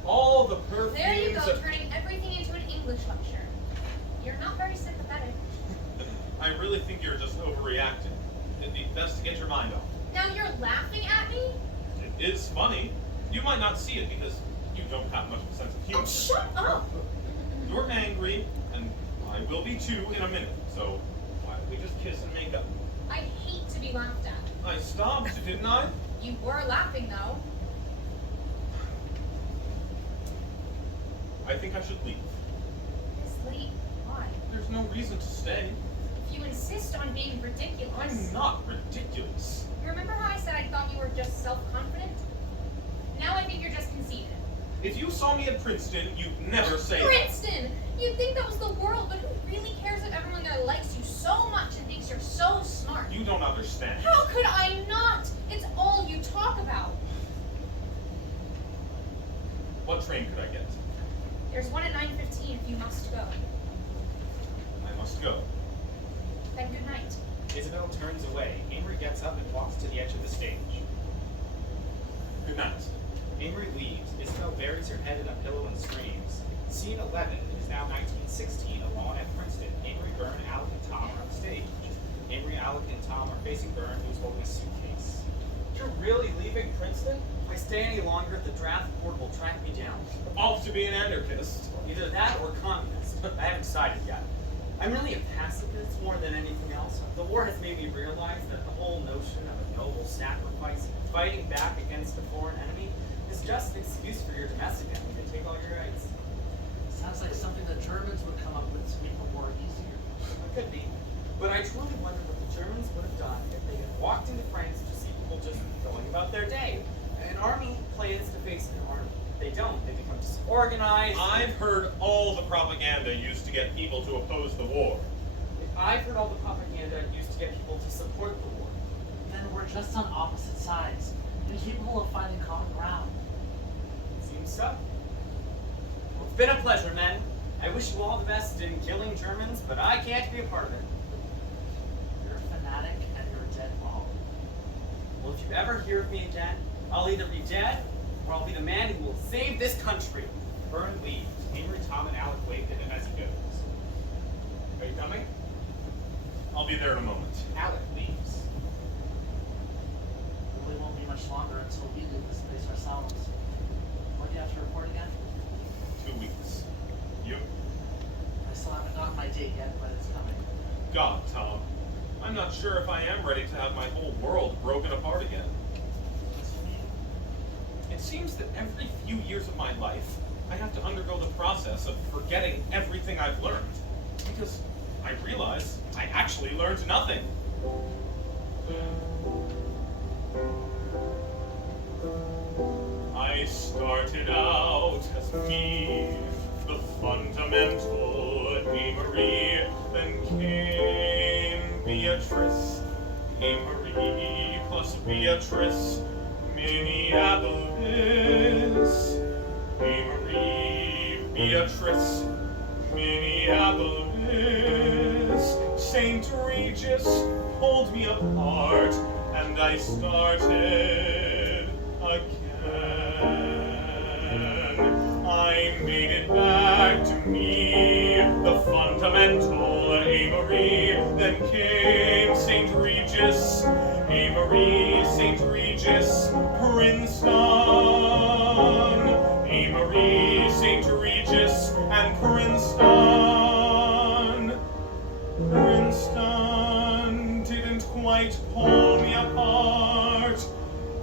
All the perfumes... There you go, turning everything into an English lecture. You're not very sympathetic. I really think you're just overreacting. It'd be best to get your mind off. Now you're laughing at me? It is funny. You might not see it because you don't have much of a sense of humor. Oh, shut up! You're angry, and I will be too in a minute, so We just kiss and make up. I hate to be laughed at. I stopped, didn't I? You were laughing, though. I think I should leave. Miss Lee, why? There's no reason to stay. If you insist on being ridiculous... I'm not ridiculous. Remember how I said I thought you were just self-confident? Now I think you're just conceited. If you saw me at Princeton, you'd never say that. Princeton! You'd think that was the world, but who really cares if everyone there likes you so much and thinks you're so smart? You don't understand. How could I not? It's all you talk about. What train could I get? There's one at 9:15 if you must go. I must go. Then good night. Isabel turns away. Amory gets up and walks to the edge of the stage. Good night. Amory leaves. Isabel buries her head in a pillow and screams. Scene 11. It is now 1916, a lawn at Princeton. Amory, Byrne, Alec, and Tom are on the stage. Amory, Alec, and Tom are facing Byrne, who's holding a suitcase. You're really leaving Princeton? If I stay any longer, the draft board will track me down. Off to be an anarchist. Either that or communist. I haven't decided yet. I'm really a pacifist more than anything else. The war has made me realize that the whole notion of a noble sacrifice, fighting back against a foreign enemy, is just an excuse for your domestic enemy to take all your rights. Sounds like something the Germans would come up with to make the war easier. It could be. But I truly wonder what the Germans would have done if they had walked into France to see people just going about their day. An army plans to face an army. They don't. They become disorganized. I've heard all the propaganda used to get people to oppose the war. I've heard all the propaganda used to get people to support the war. Then we're just on opposite sides, incapable of finding common ground. Seems so. Well, it's been a pleasure, men. I wish you all the best in killing Germans, but I can't be a part of it. You're a fanatic and you're dead wrong. Well, if you ever hear of me again, I'll either be dead or I'll be the man who will save this country. Byrne leaves. Amory, Tom, and Alec wave to him as he goes. Are you coming? I'll be there in a moment. Alec leaves. It really won't be much longer until we leave this place ourselves. When do you have to report again? 2 weeks. You? I still haven't gotten my date yet, but it's coming. God, Tom. I'm not sure if I am ready to have my whole world broken apart again. What's you mean? It seems that every few years of my life, I have to undergo the process of forgetting everything I've learned. Because I realize I actually learned nothing. I started out as me, the fundamental Amory, then came Beatrice, Amory plus Beatrice, Minneapolis, Amory, Beatrice, Minneapolis, St. Regis pulled me apart, and I started again. I made it back to me, the fundamental Amory, then came St. Regis, Amory, St. Regis, Princeton, Amory, St. Regis, and Princeton. Princeton didn't quite pull me apart,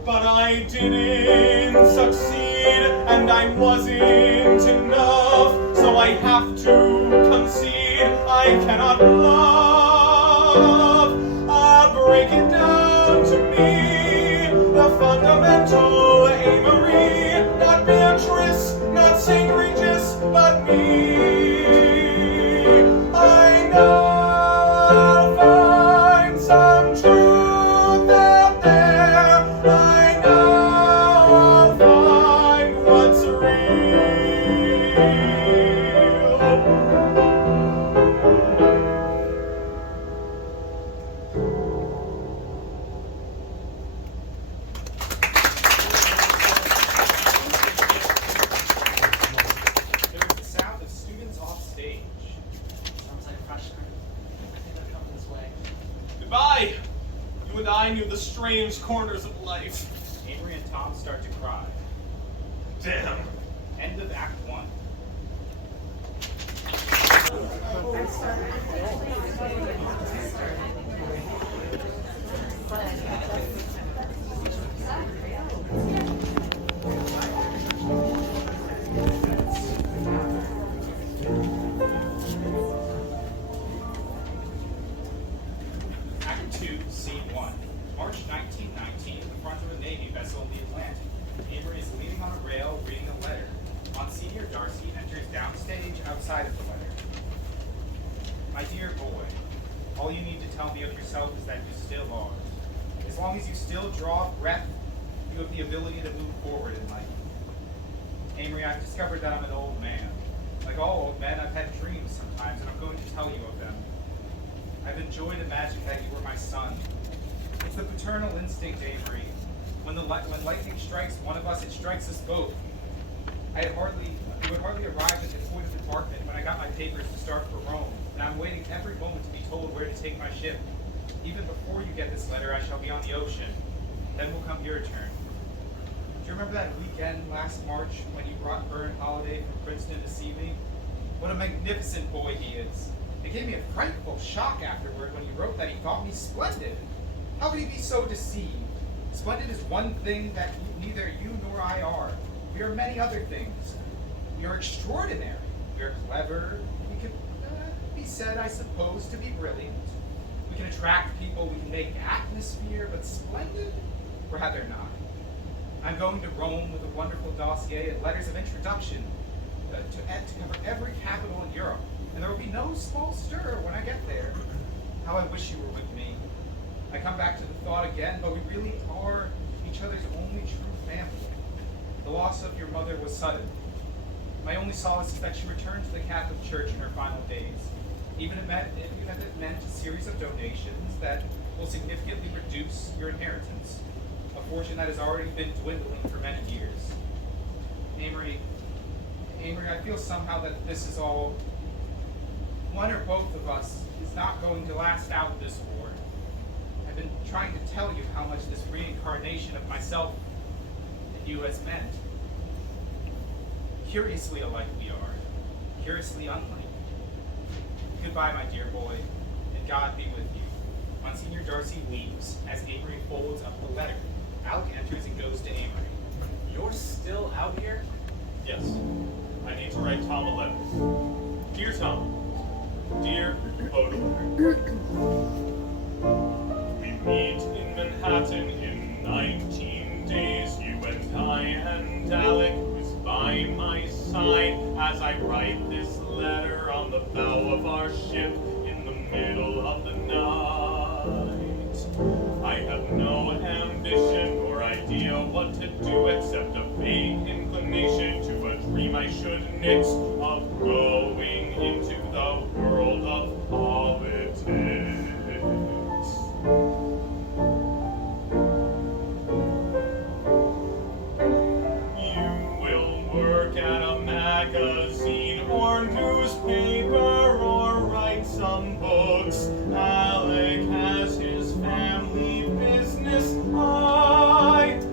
but I didn't succeed, and I wasn't enough, so I have to concede I cannot love. Break it down to me, the fundamental Amory, not Beatrice, not St. Regis, but me. I know I'll find some truth out there. I know I'll find what's real. There is the sound of students off stage. Sounds like a freshman. I think they're coming this way. Goodbye. You and I knew the strange corners of life. Amory and Tom start to cry. Damn. End of Act 1. Act 2, Scene 1. March 1919, in front of a Navy vessel in the Atlantic. Avery is leaning on a rail, reading a letter. Monsignor Darcy enters downstage outside of the letter. My dear boy, all you need to tell me of yourself is that you still are. As long as you still draw breath, you have the ability to move forward in life. Amory, I've discovered that I'm an old man. Like all old men, I've had dreams sometimes, and I'm going to tell you of them. I've enjoyed imagining that you were my son. It's the paternal instinct, Avery. When lightning strikes one of us, it strikes us both. We had hardly arrived at the point of embarkment when I got my papers to start for Rome, and I'm waiting every moment to be told where to take my ship. Even before you get this letter, I shall be on the ocean. Then will come your turn. Do you remember that weekend last March when you brought Vern Holiday from Princeton to see me? What a magnificent boy he is. It gave me a frightful shock afterward when he wrote that he thought me splendid. How could he be so deceived? Splendid is one thing that neither you nor I are. We are many other things. We are extraordinary. We are clever. We can be said, I suppose, to be brilliant. We can attract people. We can make atmosphere, but splendid? Rather not. I'm going to Rome with a wonderful dossier and letters of introduction to cover every capital in Europe. And there will be no small stir when I get there. How I wish you were with me. I come back to the thought again, but we really are each other's only true family. The loss of your mother was sudden. My only solace is that she returned to the Catholic Church in her final days. Even if it meant a series of donations that will significantly reduce your inheritance, a fortune that has already been dwindling for many years. Amory, I feel somehow that this is all, one or both of us is not going to last out this war. I've been trying to tell you how much this reincarnation of myself and you has meant. Curiously alike we are, curiously unlike. Goodbye, my dear boy, and God be with you. Monsignor Darcy leaves as Amory folds up the letter. Alec enters and goes to Amory. You're still out here? Yes. I need to write Tom a letter. Dear Tom, dear Baudelaire, we meet in Manhattan in 19 days. You and I and Alec is by my side as I write this letter on the bow of our ship in the middle of the night. I have no ambition or idea what to do except a vague inclination to a dream I should knit of going into the world of politics. You will work at a magazine or newspaper or write some books. Alec has his family business.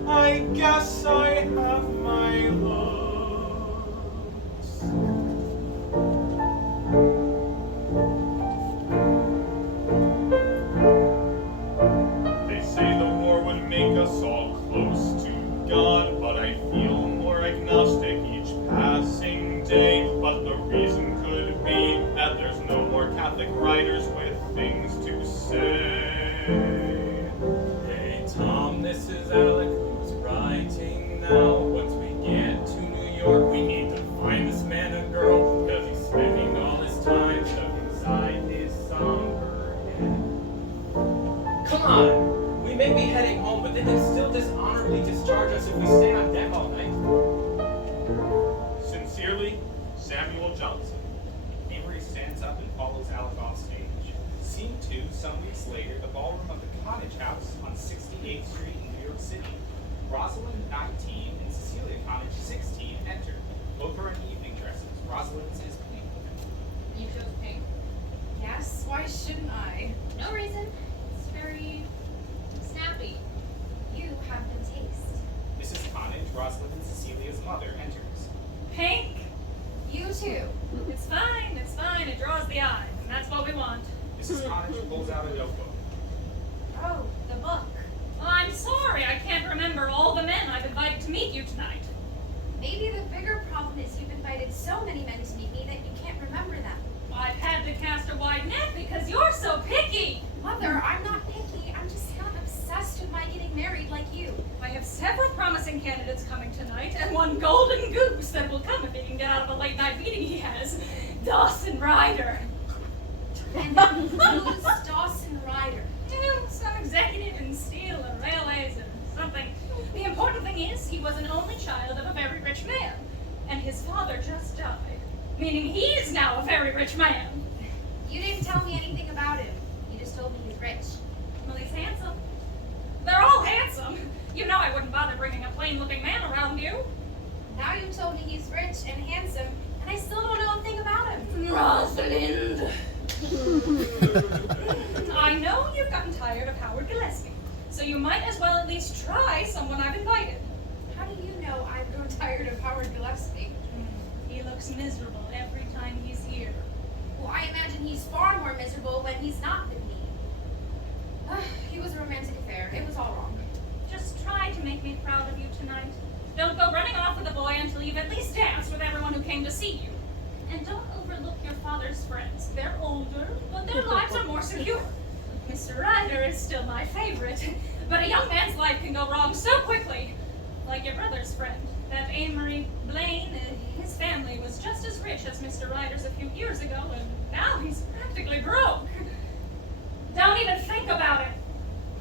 I guess I have my looks. They say the war would make us all close to God, but I feel more agnostic each passing day. But the reason could be that there's no more Catholic writers with things to say. Hey Tom, this is Alec who's writing now. Once we get to New York, we need to find this man a girl, because he's spending all his time stuck inside his somber head. Come on! We may be heading home, but they can still dishonorably discharge us if we stay on deck all night. Sincerely, Samuel Johnson. Amory stands up and follows Alec off stage. Scene 2, some weeks later, the ballroom of the Cottage House on 68th Street in New York City. Rosalind, 19, and Cecilia Cottage, 16, enter. Both are in evening dresses. Rosalind's is pink. You chose pink? Yes, why shouldn't I? No reason. It's very snappy. You have good taste. Mrs. Cottage, Rosalind and Cecilia's mother, enters. Pink? You too. It's fine, it draws the eye, and that's what we want. Mrs. Cottage pulls pulls out a notebook. Oh, the book. I'm sorry, I can't remember all the men I've invited to meet you tonight. Maybe the bigger problem is you've invited so many men to meet me that you can't remember them. I've had to cast a wide net because you're so picky. Mother, I'm not picky. I'm just not obsessed with my getting married like you. I have several promising candidates coming tonight, and one golden goose that will come if he can get out of a late night meeting he has. Dawson Ryder. And who's Dawson Ryder? Some executive in steel and railways and something. The important thing is he was an only child of a very rich man, and his father just died, meaning he's now a very rich man. You didn't tell me anything about him. You just told me he's rich. Well, he's handsome. They're all handsome. You know I wouldn't bother bringing a plain-looking man around you. Now you told me he's rich and handsome, and I still don't know a thing about him. Rosalind! I know you've gotten tired of Howard Gillespie, so you might as well at least try someone I've invited. How do you know I've grown tired of Howard Gillespie? He looks miserable every time he's here. Well, I imagine he's far more miserable when he's not with me. He was a romantic affair. It was all wrong. Just try to make me proud of you tonight. Don't go running off with a boy until you've at least danced with everyone who came to see you. And don't overlook your father's friends. They're older, but their lives are more secure. Mr. Ryder is still my favorite, but a young man's life can go wrong so quickly. Like your brother's friend, that Amory Blaine, his family was just as rich as Mr. Ryder's a few years ago, and now he's practically broke. Don't even think about it.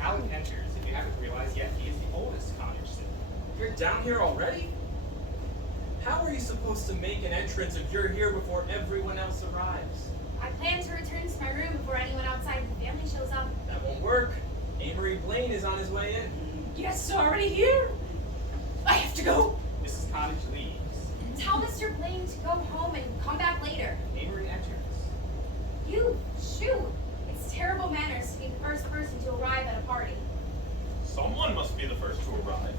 Alec enters. If you haven't realized yet, he is the oldest cottage citizen. You're down here already? How are you supposed to make an entrance if you're here before everyone else arrives? I plan to return to my room before anyone outside the family shows up. That won't work. Amory Blaine is on his way in. Guests already here. I have to go. Mrs. Cottage leaves. Tell Mr. Blaine to go home and come back later. Amory enters. You, shoo! It's terrible manners to be the first person to arrive at a party. Someone must be the first to arrive.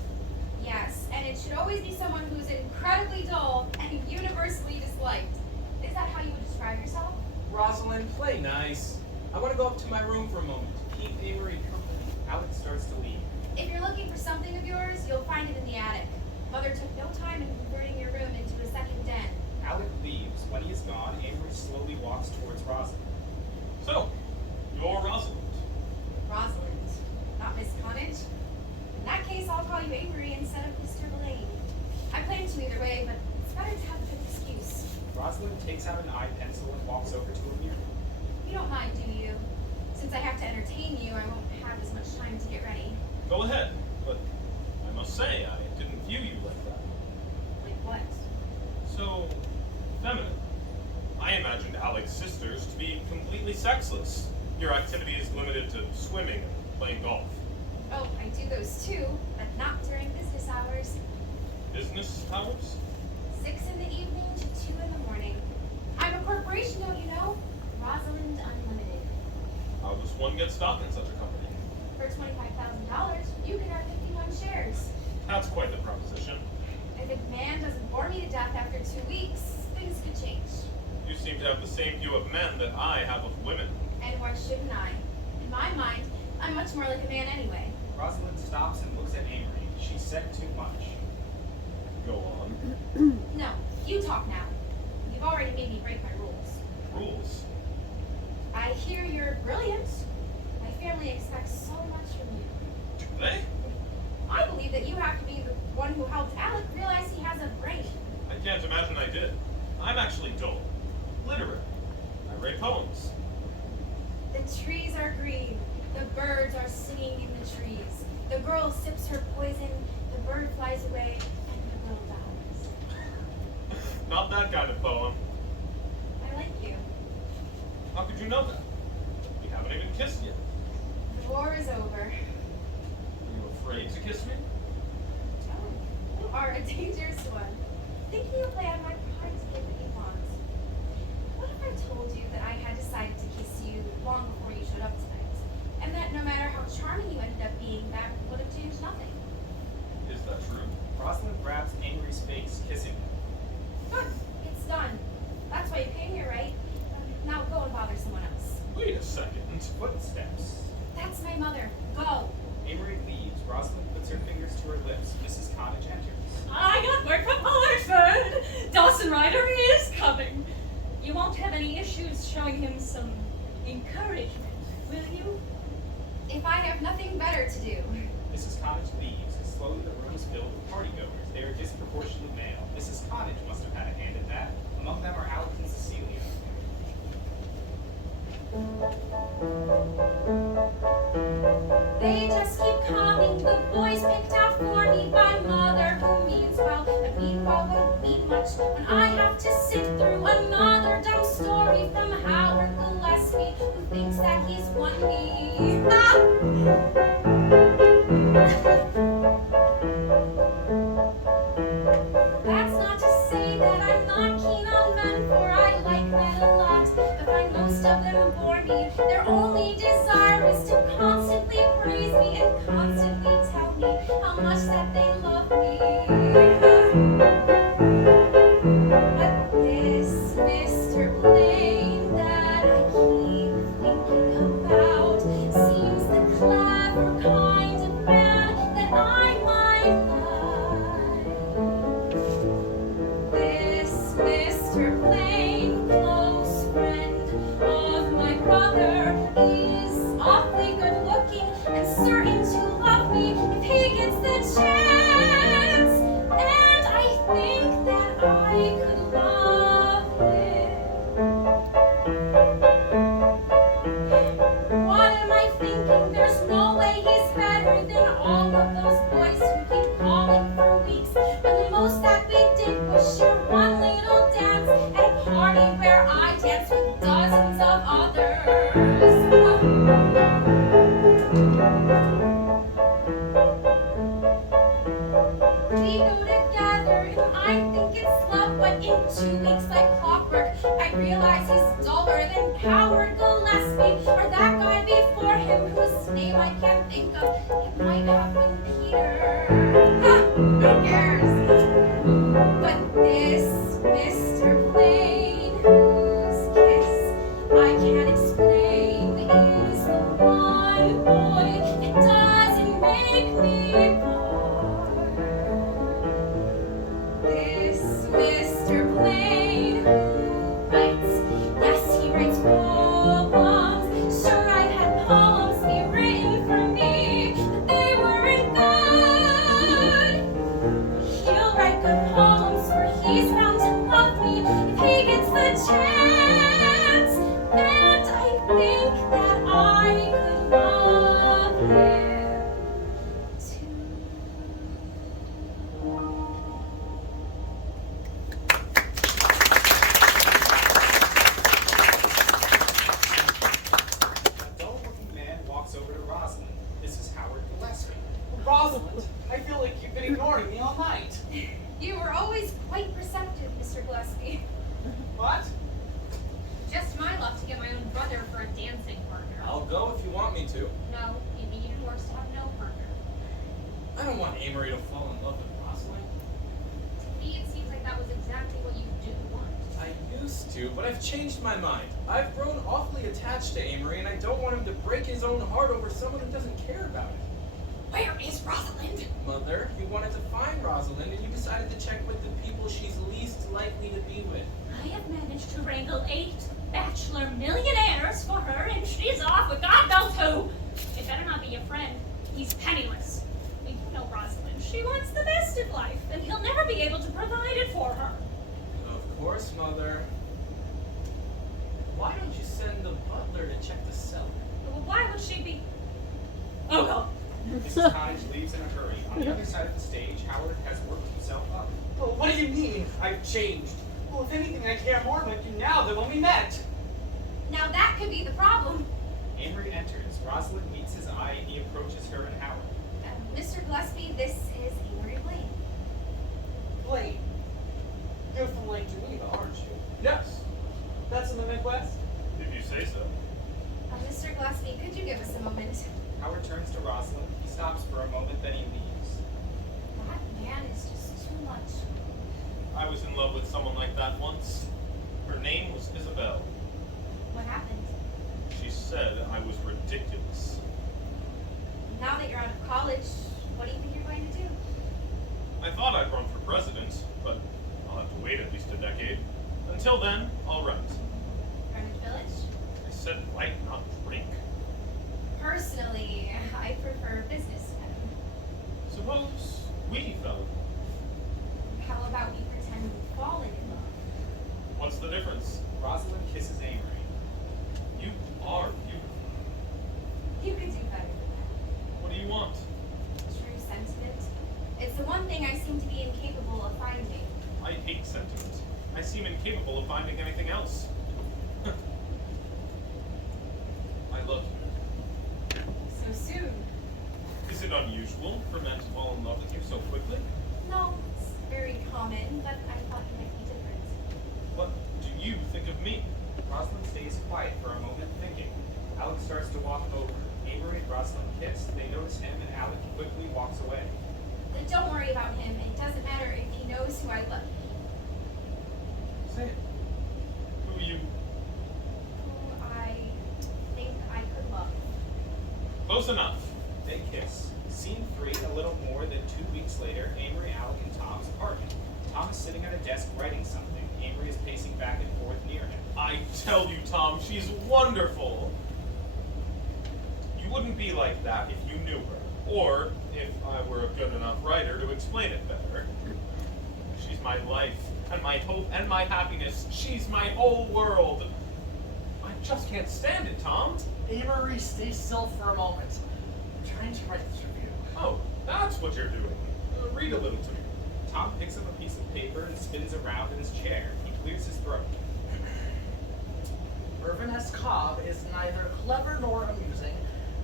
Yes, and it should always be someone who's incredibly dull and universally disliked. Is that how you would describe yourself? Rosalind, play nice. I want to go up to my room for a moment to keep Amory company. Alec starts to leave. If you're looking for something of yours, you'll find it in the attic. Mother took no time in converting your room into a second den. Alec leaves. When he is gone, Amory slowly walks towards Rosalind. So, you're Rosalind. Rosalind, not Miss Cottage. In that case, I'll call you Amory instead of Mr. Blaine. I planned to either way, but it's better to have a good excuse. Rosalind takes out an eye pencil and walks over to a mirror. You don't mind, do you? Since I have to entertain you, I won't have as much time to get ready. Go ahead, but I must say, I didn't view you like that. Like what? So, feminine. I imagined Alec's sisters to be completely sexless. Your activity is limited to swimming and playing golf. Oh, I do those too, but not during business hours. Business hours? 6 in the evening to 2 in the morning. I'm a corporation, don't you know? Rosalind Unlimited. How does one get stock in such a company? For $25,000, you can have 51 shares. That's quite the proposition. If a man doesn't bore me to death after 2 weeks, things could change. You seem to have the same view of men that I have of women. And why shouldn't I? In my mind, I'm much more like a man anyway. Rosalind stops and looks at Amory. She said too much. Go on. No, you talk now. You've already made me break my rules. Rules? I hear you're brilliant. My family expects so much from you. Do they? I believe that you have to be the one who helped Alec realize he has a brain. I can't imagine I did. I'm actually dull. Literate. I write poems. The trees are green. The birds are singing in the trees. The girl sips her poison. The bird flies away. And the girl dies. Not that kind of poem. I like you. How could you know that? We haven't even kissed yet. The war is over. Are you afraid to kiss me? Oh, you are a dangerous one. Thinking you play on my pride to get what you want. What if I told you that I had decided to kiss you long before you showed up tonight? And that no matter how charming you ended up being, that would have changed nothing. Is that true? Rosalind grabs Amory's face, kissing him. Good. It's done. That's why you came here, right? Now go and bother someone else. Wait a second. Footsteps. lips, Mrs. Cottage enters. I got word from Hartford. Dawson Ryder is coming. You won't have any issues showing him some encouragement, will you? If I have nothing better to do. Mrs. Cottage leaves, and slowly the room is filled with partygoers. They are disproportionately male. Mrs. Cottage must have had a hand in that. Among them are Alex and Cecilia. They just keep coming, the boys picked out for me by mother, who means well, but meanwhile won't mean much when I have to sit through another dumb story from Howard Gillespie, who thinks that he's won me. That's not to say that I'm not keen on men, for I like men a lot, but find most of them bore me. Their only desire is to constantly praise me and constantly tell me how much that they love me. But this Mr. Blaine that I keep thinking about seems the clever kind of man that I might like. This Mr. Blaine, close friend of my brother, is awfully good looking and certain to love me if he gets the chance. And I think that I could love him. What am I thinking? There's no way he's better than all of those boys who keep calling for weeks. When the most that we did was share one little dance at a party where I danced with dozens of others. We go together and I think it's love, but in 2 weeks like clockwork, I realize he's duller than Howard Gillespie or that guy before him whose name I can't think of. It might have been Peter. Who cares? But this Mr. Blaine, whose kiss I can't explain, is the one boy that doesn't make me bored. This Mr. Blaine who writes, yes, he writes poems. Sure, I've had poems be written for me, but they weren't good. He'll write good poems, for he's bound to love me if he gets the chance. And I think that I could love him too. A dull-looking man walks over to Rosalind. This is Howard Gillespie. Rosalind, I feel like you've been ignoring me all night. You were always quite receptive, Mr. Gillespie. What? Just my luck to get my own brother for a dancing partner. I'll go if you want me to. No, it'd be even worse to have no partner. I don't want Amory to fall in love with Rosalind. To me, it seems like that was exactly what you do want. I used to, but I've changed my mind. I've grown awfully attached to Amory, and I don't want him to break his own heart over someone who doesn't care about it. Where is Rosalind? Mother, you wanted to find Rosalind, and you decided to check with the people she's least likely to be with. I have managed to wrangle 8 bachelor millionaires for her, and she's off with God knows who. It better not be your friend. He's penniless. You know Rosalind. She wants the best in life, and he'll never be able to provide it for her. Of course, Mother. Why don't you send the butler to check the cellar? Well, why would she be... Oh, God. Mrs. Cottage leaves in a hurry. On the other side of the stage, Howard has worked himself up. Well, what do you mean, I've changed? Well, if anything, I care more about you now than when we met. Now that could be the problem. Amory enters. Rosalind meets his eye, and he approaches her and Howard. Mr. Gillespie, this is Amory Blaine. Blaine, you're from Lake Geneva, aren't you? Yes, That's in the Midwest? if you say so. Mr. Gillespie, could you give us a moment? Howard turns to Rosalind. He stops for a moment, then he leaves. That man is just too much. I was in love with someone like that once. Her name was Isabel. What happened? She said I was ridiculous. Now that you're out of college, what do you think you're going to do? I thought I'd run for president, but I'll have to wait at least a decade. Until then, I'll write. Greenwich Village? I said write, not drink. Personally, I prefer business time. Suppose we fell in love. How about we pretend we've fallen in love? What's the difference? Rosalind kisses Amory. You are beautiful. You could do better than that. What do you want? True sentiment. It's the one thing I seem to be incapable of finding. I hate sentiment. I seem incapable of finding anything else. I love you. So soon. Is it unusual for men to fall in love with you so quickly? No, it's very common, but I thought it might be different. What do you think of me? Rosalind stays quiet for a moment, thinking. Alec starts to walk over. Amory and Rosalind kiss. They notice him, and Alec quickly walks away. Then don't worry about him. It doesn't matter if he knows who I love. Say it. Who you? Who I think I could love. Close enough. They kiss. Scene 3, a little more than 2 weeks later, Amory, Alec, and Tom's apartment. Tom is sitting at a desk writing something. Amory is pacing back and forth near him. I tell you, Tom, she's wonderful. You wouldn't be like that if you knew her, or if I were a good enough writer to explain it better. She's my life, and my hope, and my happiness. She's my whole world. I just can't stand it, Tom. Amory, stay still for a moment. I'm trying to write this review. Oh, that's what you're doing. Read a little to me. Tom picks up a piece of paper and spins around in his chair. He clears his throat. Irvin S. Cobb is neither clever nor amusing,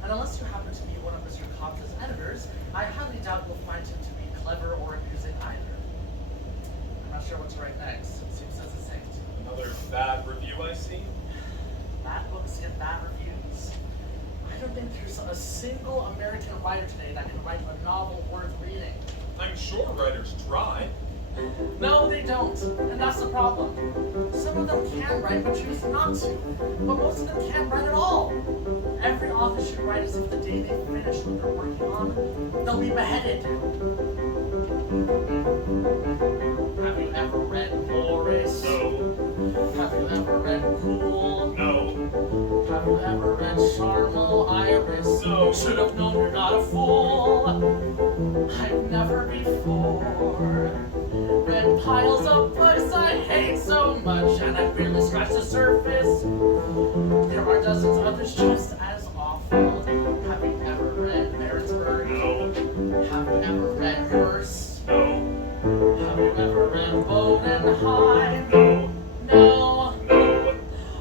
and unless you happen to be one of Mr. Cobb's editors, I highly doubt you'll find him to be clever or amusing either. I'm not sure what to write next. It seems so succinct. Another bad review, I see. Bad books get bad reviews. I don't think there's a single American writer today that can write a novel worth reading. I'm sure writers try. No, they don't, and that's the problem. Some of them can write, but choose not to. But most of them can't write at all. Every author should write as if the day they finish what they're working on, they'll be beheaded. Have you ever read Morris? No. Have you ever read Cool? No. Have you ever read Charnel Iris? No. Should have known you're not a fool. I've never before read piles of books I hate so much, and I barely scratched the surface. There are dozens others just as awful. Have you ever read Maritzburg? No. Have you ever read Hearst? No. Have you ever read Bodenheim? No. No. No.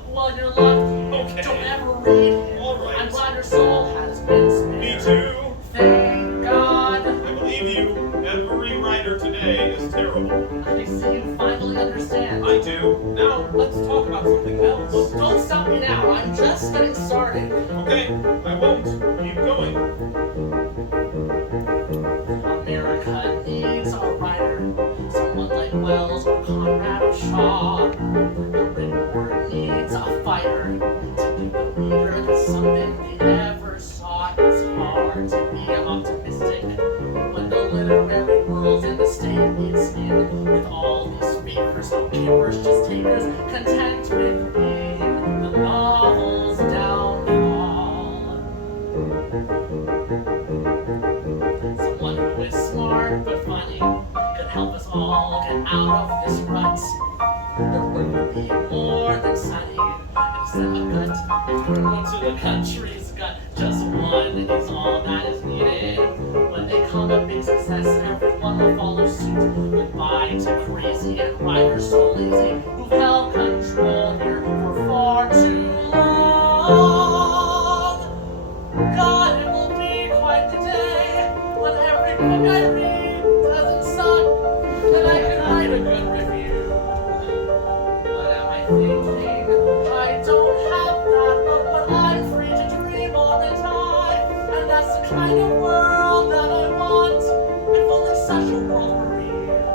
Well, you're lucky. Okay. Don't ever read him. All right. I'm glad your soul has been spared. Me too. Thank God. I believe you. Every writer today is terrible. I see you finally understand. I do. Now, let's talk about something Look, else. don't stop me now. I'm just getting started. Okay, I won't. Keep going. America needs a writer, someone like Wells or Conrad or Shaw. The written word needs a fighter to give the reader the something they never saw. It's hard to be optimistic when the literary world in the state needs in with all these favors, no givers, just takers, content with being the novel's downfall. Someone who is smart but funny could help us all get out of this rut. The world would be more than sunny instead of a gut. If we're going to the country's gut, just one is all that is needed. When they come a big success, everyone will follow suit. Goodbye to crazy and writers so lazy who've held control here for far too long. God, it will be quite the day when every book I read doesn't suck and I can write a good review. What am I thinking? I don't have that book, but I'm free to dream all the time, and that's the kind of world that I want. If only such a world were real,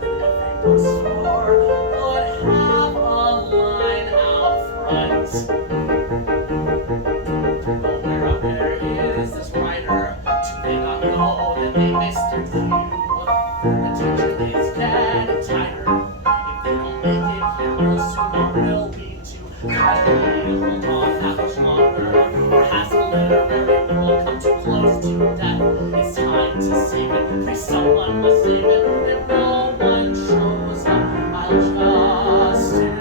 then every bookstore would have a line out front. But where is this writer? Do they not know that they missed their cue? Attention is dead and tired. If they don't make it here real soon, what will we do? Try to hold on that much longer, or has a literary world come too close to death? It's time to save it. Please, someone must save it. If no one shows up, I'll just do it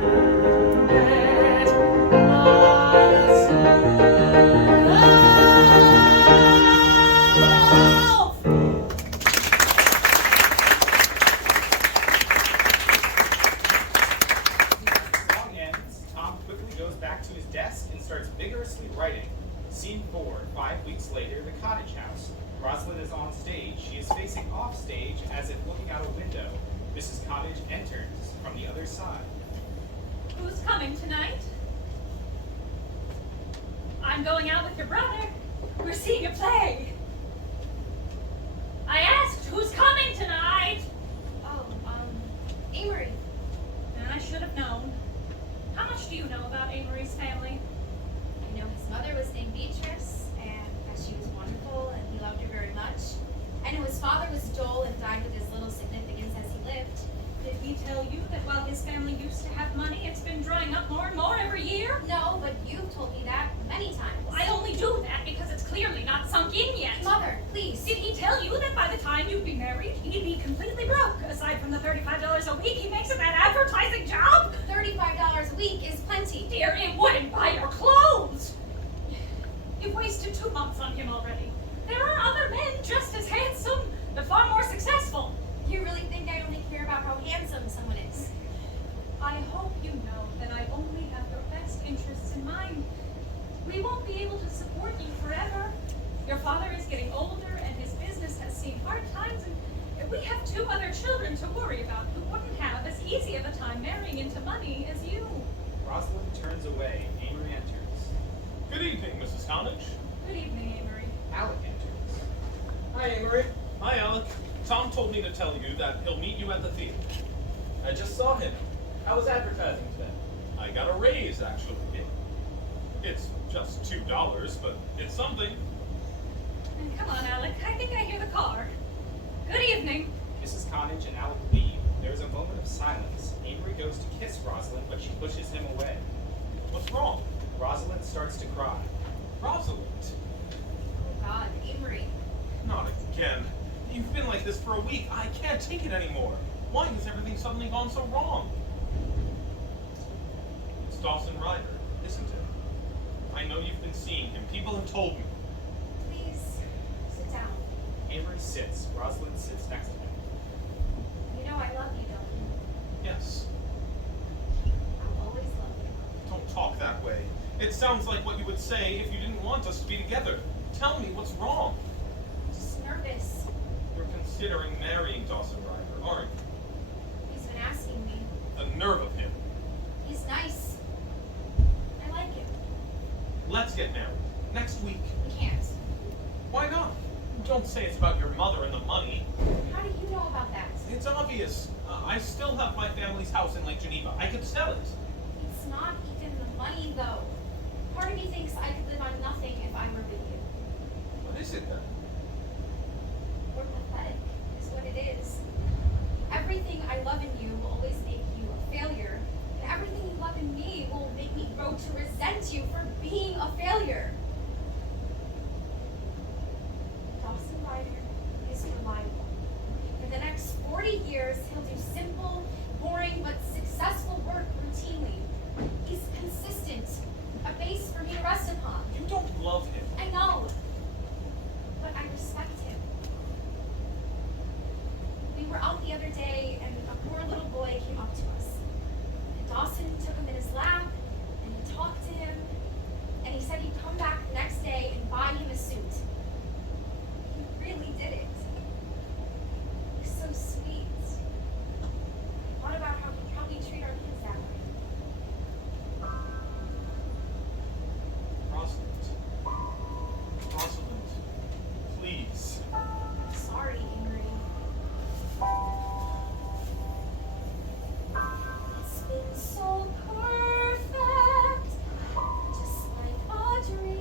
myself. Song ends, Tom quickly goes back to his desk and starts vigorously writing. Scene 4, 5 weeks later, the cottage house. Rosalind is on stage. She is facing off stage as if looking out a window. Mrs. Cottage enters from the other side. Who's coming tonight? I'm going out with your brother. We're seeing a play. I asked, who's coming tonight? Oh, Amory. And I should have known. How much do you know about Amory's family? I know his mother was named Beatrice, and that she was wonderful, and he loved her very much. I know his father was dull and died with as little significance as he lived. Did he tell you that while his family used to have money, it's been drying up more and more every year? No, but you've told me that many times. I only do that because it's clearly not sunk in yet. Mother, please. Did he tell you that by the time you'd be married, he'd be completely broke? Aside from the $35 a week he makes at that advertising job? $35 a week is plenty. Dear, it wouldn't buy your clothes. You've wasted 2 months on him already. There are other men just as handsome, but far more successful. You really think I only care about how handsome someone is? I hope you know that I only have your best interests in mind. We won't be able to support you forever. Your father is getting older and his business has seen hard times, and we have 2 other children to worry about who wouldn't have as easy of a time marrying into money as you. Rosalind turns away. Amory enters. Good evening, Mrs. Cottage. Good evening, Amory. Alec enters. Hi, Amory. Hi, Alec. Tom told me to tell you that he'll meet you at the theater. I just saw him. How was advertising today? I got a raise, actually. It's just $2, but it's something. And come on, Alec. I think I hear the car. Good evening. Mrs. Cottage and Alec leave. There is a moment of silence. Amory goes to kiss Rosalind, but she pushes him away. What's wrong? Rosalind starts to cry. Rosalind. Oh God, Amory. Not again. You've been like this for a week. I can't take it anymore. Why has everything suddenly gone so wrong? It's Dawson Ryder, isn't it? I know you've been seeing him. People have told me. Please, sit down. Amory sits. Rosalind sits next to him. You know I love you, don't you? Yes. I'll always love you. Don't talk that way. It sounds like what you would say if you didn't want us to be together. Tell me what's wrong. I'm just nervous. You're considering marrying Dawson Ryder, aren't you? He's been asking me. The nerve of him. He's nice. I like him. Let's get married. Next week. We can't. Why not? Don't say it's about your mother and the money. How do you know about that? It's obvious. I still have my family's house in Lake Geneva. I could sell it. It's not even the money, though. Part of me thinks I could live on nothing if I were with you. What is it then? We're pathetic, is what it is. Everything I love in you will always make you a failure, and everything you love in me will make me grow to resent you for being a failure. Dawson Ryder is reliable. For the next 40 years, he'll do simple, boring, but successful work routinely. He's consistent, a base for me to rest upon. You don't love him. I know, but I respect him. We were out the other day, and a poor little boy came up to us. And Dawson took him in his lap, and he talked to him, and he said he'd come back the next day and buy him a suit. He really did it. He's so sweet. I thought about how we treat our kids that way. Rosalind. Rosalind. Please. I'm sorry, Amory. It's been so perfect, just like a dream.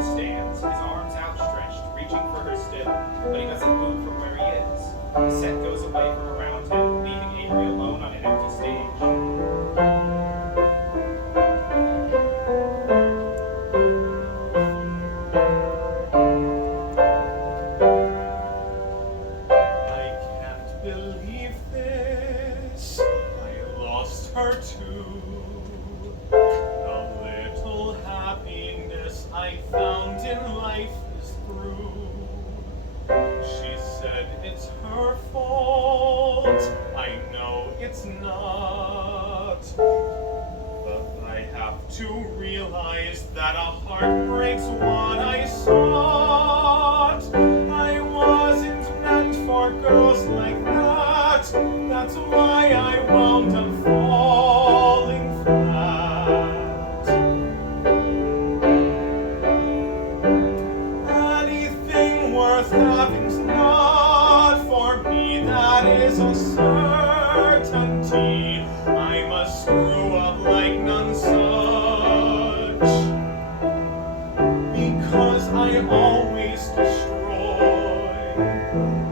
He stands, his arms outstretched, reaching for her still, but he doesn't move from where he is. The set goes away from around him, leaving Avery alone on an empty stage. I can't believe this. I lost her too. The little happiness I found in life is through. She said it's her fault. I know it's not. But I have to realize that a heart breaks what I sought. I wasn't meant for girls like that. That's why I wound up falling flat. Anything worth having's not for me, that is a certainty. I must screw up like none such, because I always destroy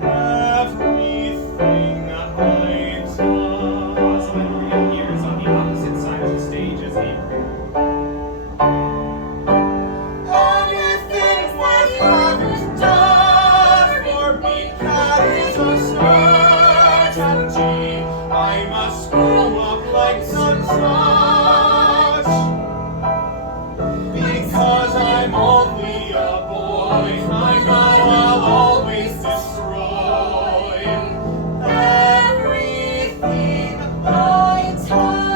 everything I Rosalind touch. reappears on the opposite side of the stage as Avery. Anything worth having's done for me, that is a certainty. I must screw up like none such, because I'm only a boy. I know I'll always destroy everything I touch.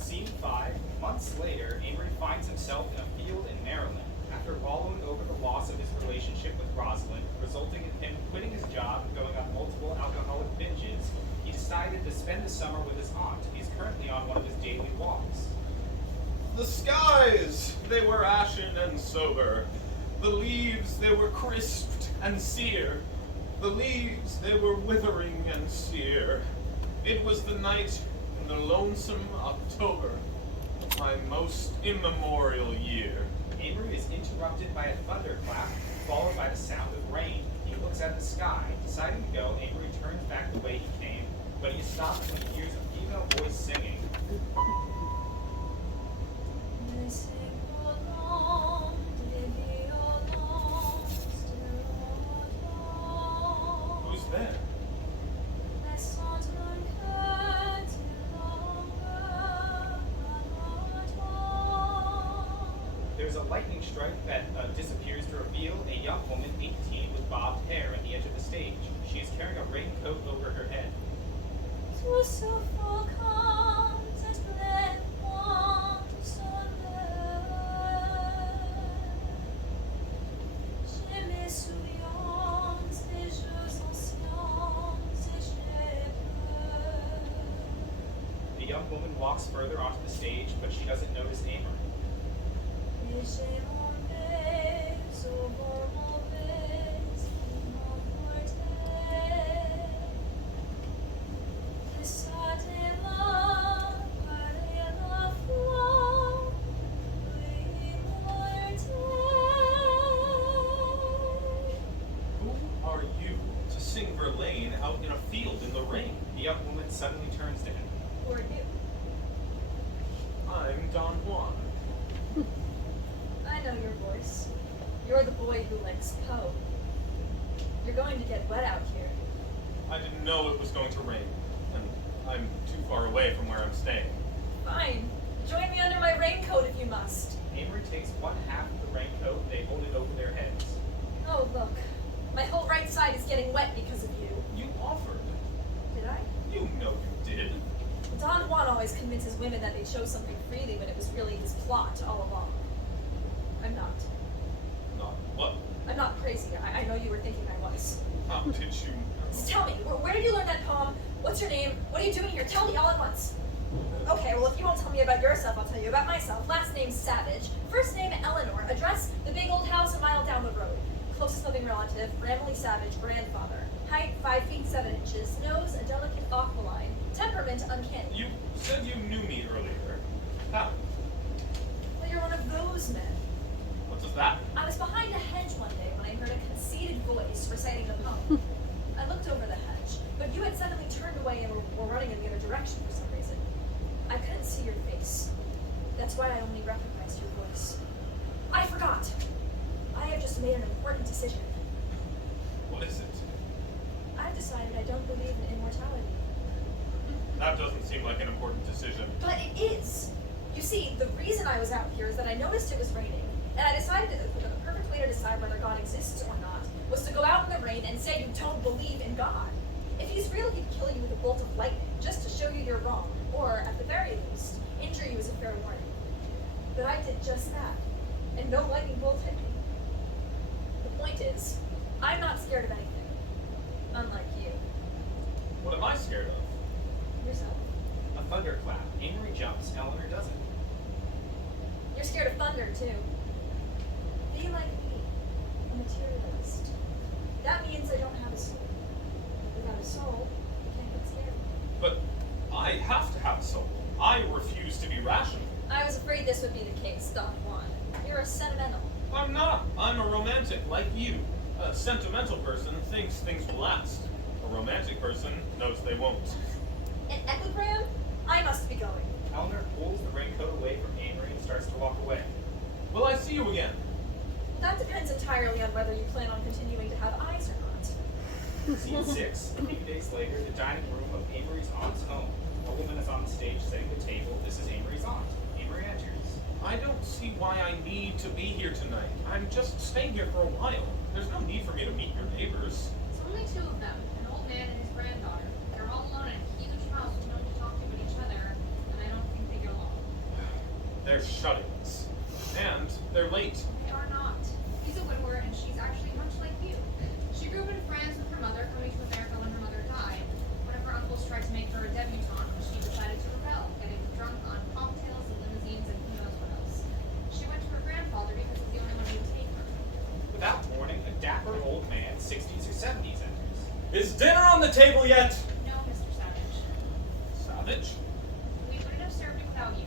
Scene 5. Months later, Avery finds himself in a field in Maryland. After wallowing over the loss of his relationship with Rosalind, resulting in him quitting his job and going on multiple alcoholic binges, he decided to spend the summer with his aunt. He's currently on one of his daily walks. The skies, they were ashen and sober. The leaves, they were crisped and sere. The leaves, they were withering and sere. It was the night in the lonesome October of my most immemorial year. Avery is interrupted by a thunderclap, followed by the sound of rain. He looks at the sky. Deciding to go, Avery turns back the way he came, but he stops when he hears a female voice singing. Who's there? There's a lightning strike that disappears to reveal a young woman, 18, with bobbed hair at the edge of the stage. She is carrying a raincoat over her head. The young woman walks further onto the stage, but she doesn't notice Avery. Who are you to sing Verlaine out in a field in the rain? The young woman suddenly turns to him. Who are you? I'm Don Juan. I know your voice. You're the boy who likes Poe. You're going to get wet out here. I didn't know it was going to rain, and I'm too far away from where I'm staying. Fine. Join me under my raincoat if you must. Avery takes one half of the raincoat and they hold it over their heads. Oh, look. My whole right side is getting wet because of you. You offered. Did I? You know you did. Don Juan always convinces women that they chose something freely when it was really his plot all along. I'm not. Not what? I'm not crazy. I know you were thinking I was. How did you know? Just tell me, where did you learn that poem? What's your name? What are you doing here? Tell me all at once. Okay, well, if you won't tell me about yourself, I'll tell you about myself. Last name Savage. First name Eleanor. Address the big old house a mile down the road. closest living relative, Bramley Savage, grandfather. Height 5 feet 7 inches, nose a delicate aquiline, temperament uncanny. You said you knew me earlier. How? Well, you're one of those men. What does that mean? I was behind a hedge one day when I heard a conceited voice reciting a poem. I looked over the hedge, but you had suddenly turned away and were running in the other direction for some reason. I couldn't see your face. That's why I only recognized your voice. I forgot. I have just made an important decision. What is it? I've decided I don't believe in immortality. That doesn't seem like an important decision. But it is! You see, the reason I was out here is that I noticed it was raining, and I decided that the perfect way to decide whether God exists or not was to go out in the rain and say you don't believe in God. If he's real, he'd kill you with a bolt of lightning, just to show you you're wrong, or, at the very least, injure you as a fair warning. But I did just that, and no lightning bolt hit me. The point is, I'm not scared of anything. Unlike you. What am I scared of? Yourself. A thunderclap. Amory jumps. Eleanor doesn't. You're scared of thunder, too. Be like me, a materialist. That means I don't have a soul. Without a soul, you can't get scared. But I have to have a soul. I refuse to be rational. I was afraid this would be the case, Don Juan. You're a sentimental. I'm not. I'm a romantic, like you. A sentimental person thinks things will last. A romantic person knows they won't. An epigram? I must be going. Eleanor pulls the raincoat away from Amory and starts to walk away. Will I see you again? That depends entirely on whether you plan on continuing to have eyes or not. Scene 6. A few days later, the dining room of Amory's aunt's home. A woman is on the stage setting the table. This is Amory's aunt. Amory enters. I don't see why I need to be here tonight. I'm just staying here for a while. There's no need for me to meet your neighbors. It's only 2 of them, an old man and his granddaughter. They're all alone in a huge house with no one to talk to but each other, and I don't think they get along. They're shut-ins. And they're late. They are not. He's a widower, and she's actually much like you. She grew up in France with her mother, coming to America when her mother died. One of her uncles tried to make her a debutante, but she decided to rebel, getting drunk on cocktails and limousines and who knows what else. She went to her grandfather because he's the only one who would take her. Without warning, a dapper old man, 60s or 70s, enters. Is dinner on the table yet? No, Mr. Savage. Savage? We wouldn't have served it without you.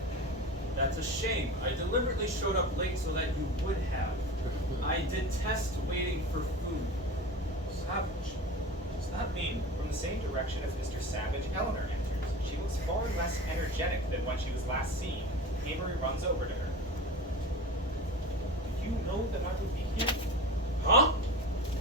That's a shame. I deliberately showed up late so that you would have. I detest waiting for food. Savage? Does that mean... From the same direction as Mr. Savage, Eleanor enters. She looks far less energetic than when she was last seen. Amory runs over to her. Do you know that I would be here? Huh?